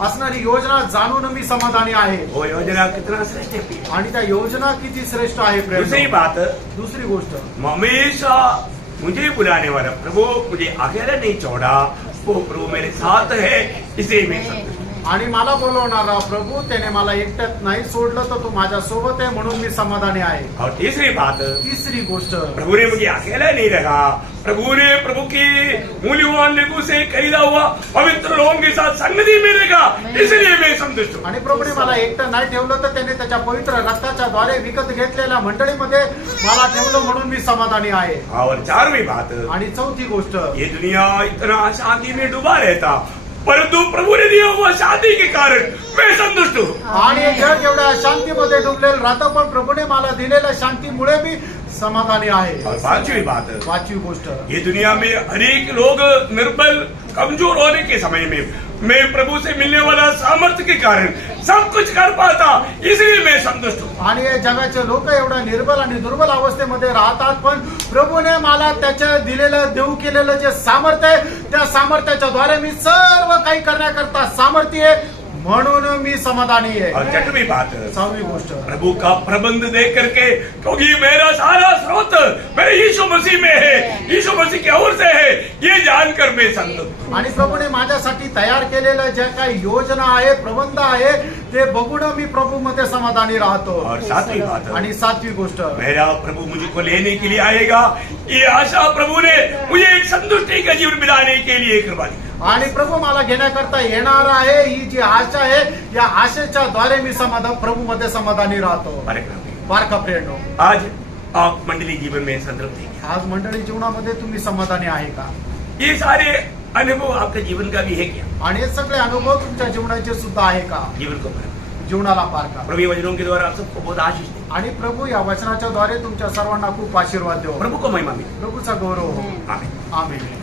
असणारी योजना जाणून मी समाधानी आहे. वो योजना कितना श्रेष्ठ है. आणि त्या योजना किती श्रेष्ठ आहे दूसरी प्रेम. बात, दुसरी गोष्ट, हमेशा मुझे बुलाने वाला प्रभु मुझे अकेला नहीं छोड़ा, वो प्रभु मेरे साथ है, इसे मैं संतुष्ट हूं. आणि मला बोलवणारा प्रभू त्याने मला एकट्यात नाही सोडलं तर तो माझ्या सोबत आहे म्हणून मी समाधानी आहे. और तीसरी बात, तिसरी गोष्ट, प्रभु ने मुझे अकेला नहीं रखा, प्रभु ने प्रभु की मूल्यवान निगु से खरीदा हुआ पवित्र लोगों के साथ संगति में रखा, इसलिए मैं संतुष्ट हूं. आणि प्रभूने मला एकटं नाही ठेवलं तर त्याने त्याच्या पवित्र रक्ताच्या द्वारे विकत घेतलेल्या मंडळीमध्ये मला ठेवलं म्हणून मी समाधानी आहे. और 4वीं बात, आणि चौथी गोष्ट, ये दुनिया इतना अशांति में डूबा रहता, परंतु प्रभु ने दिया हुआ शांति के कारण मैं संतुष्ट हूँ. आणि हे जग एवढ्या शांतीमध्ये डुबलेलं राहतं पण प्रभूने मला दिलेल्या शांतीमुळे मी समाधानी आहे. और 5वीं बात, 5वी गोष्ट, ये दुनिया में अनेक लोग निर्बल कमजोर होने के समय में मैं प्रभु से मिलने वाला सामर्थ्य के कारण सब कुछ कर पाता, इसलिए मैं संतुष्ट हूँ. आणि हे जगाचे लोक एवढ्या निर्बल आणि दुर्बल अवस्थेमध्ये राहतात पण प्रभूने मला त्याच्या दिलेलं देऊ केलेलं जे सामर्थ्य आहे त्या सामर्थ्याच्या द्वारे मी सर्व काही करण्याकरता सामर्थ्य आहे म्हणून मी समाधानी आहे. और छठवीं बात, 6वी गोष्ट, प्रभु का प्रबंध देख करके, क्योंकि मेरा सारा स्रोत मेरे यीशु मसीह में है, यीशु मसीह की ओर से है, ये जानकर मैं संतुष्ट हूं. आणि प्रभूने माझ्यासाठी तयार केलेल्या ज्या काही योजना आहे, प्रबंध आहे, ते बघून मी प्रभूमध्ये समाधानी राहतो. और सातवीं बात, आणि 7वी गोष्ट, मेरा प्रभु मुझको लेने के लिए आएगा, ये आशा प्रभु ने मुझे एक संतुष्टि का जीवन बिताने के लिए कृपा दी. आणि प्रभू मला घेण्याकरता येणार आहे. ही जी आशा आहे, या आशेच्या द्वारे मी प्रभूमध्ये समाधानी राहतो. अरे प्रभु, बारका प्रेरणो, आज आप मंडली जीवन में संतृप्ति हैं. आज मंडळी जीवनामध्ये तुम्ही समाधानी आहे का? ये सारे अनुभव आपके जीवन का भी है क्या? आणि हे सगळे अनुभव तुमच्या जीवनाचे सुद्धा आहे का? जीवन को भर. जीवनाला पार का? प्रभु ये वचनों के द्वारा आप सबको बहुत आशीष दे. आणि प्रभू या वचनाच्या द्वारे तुमच्या सर्वांना खूप आशीर्वाद देऊ. प्रभु को महिमा मिले. प्रभूचा गौरव हो. आमीन. आमेन.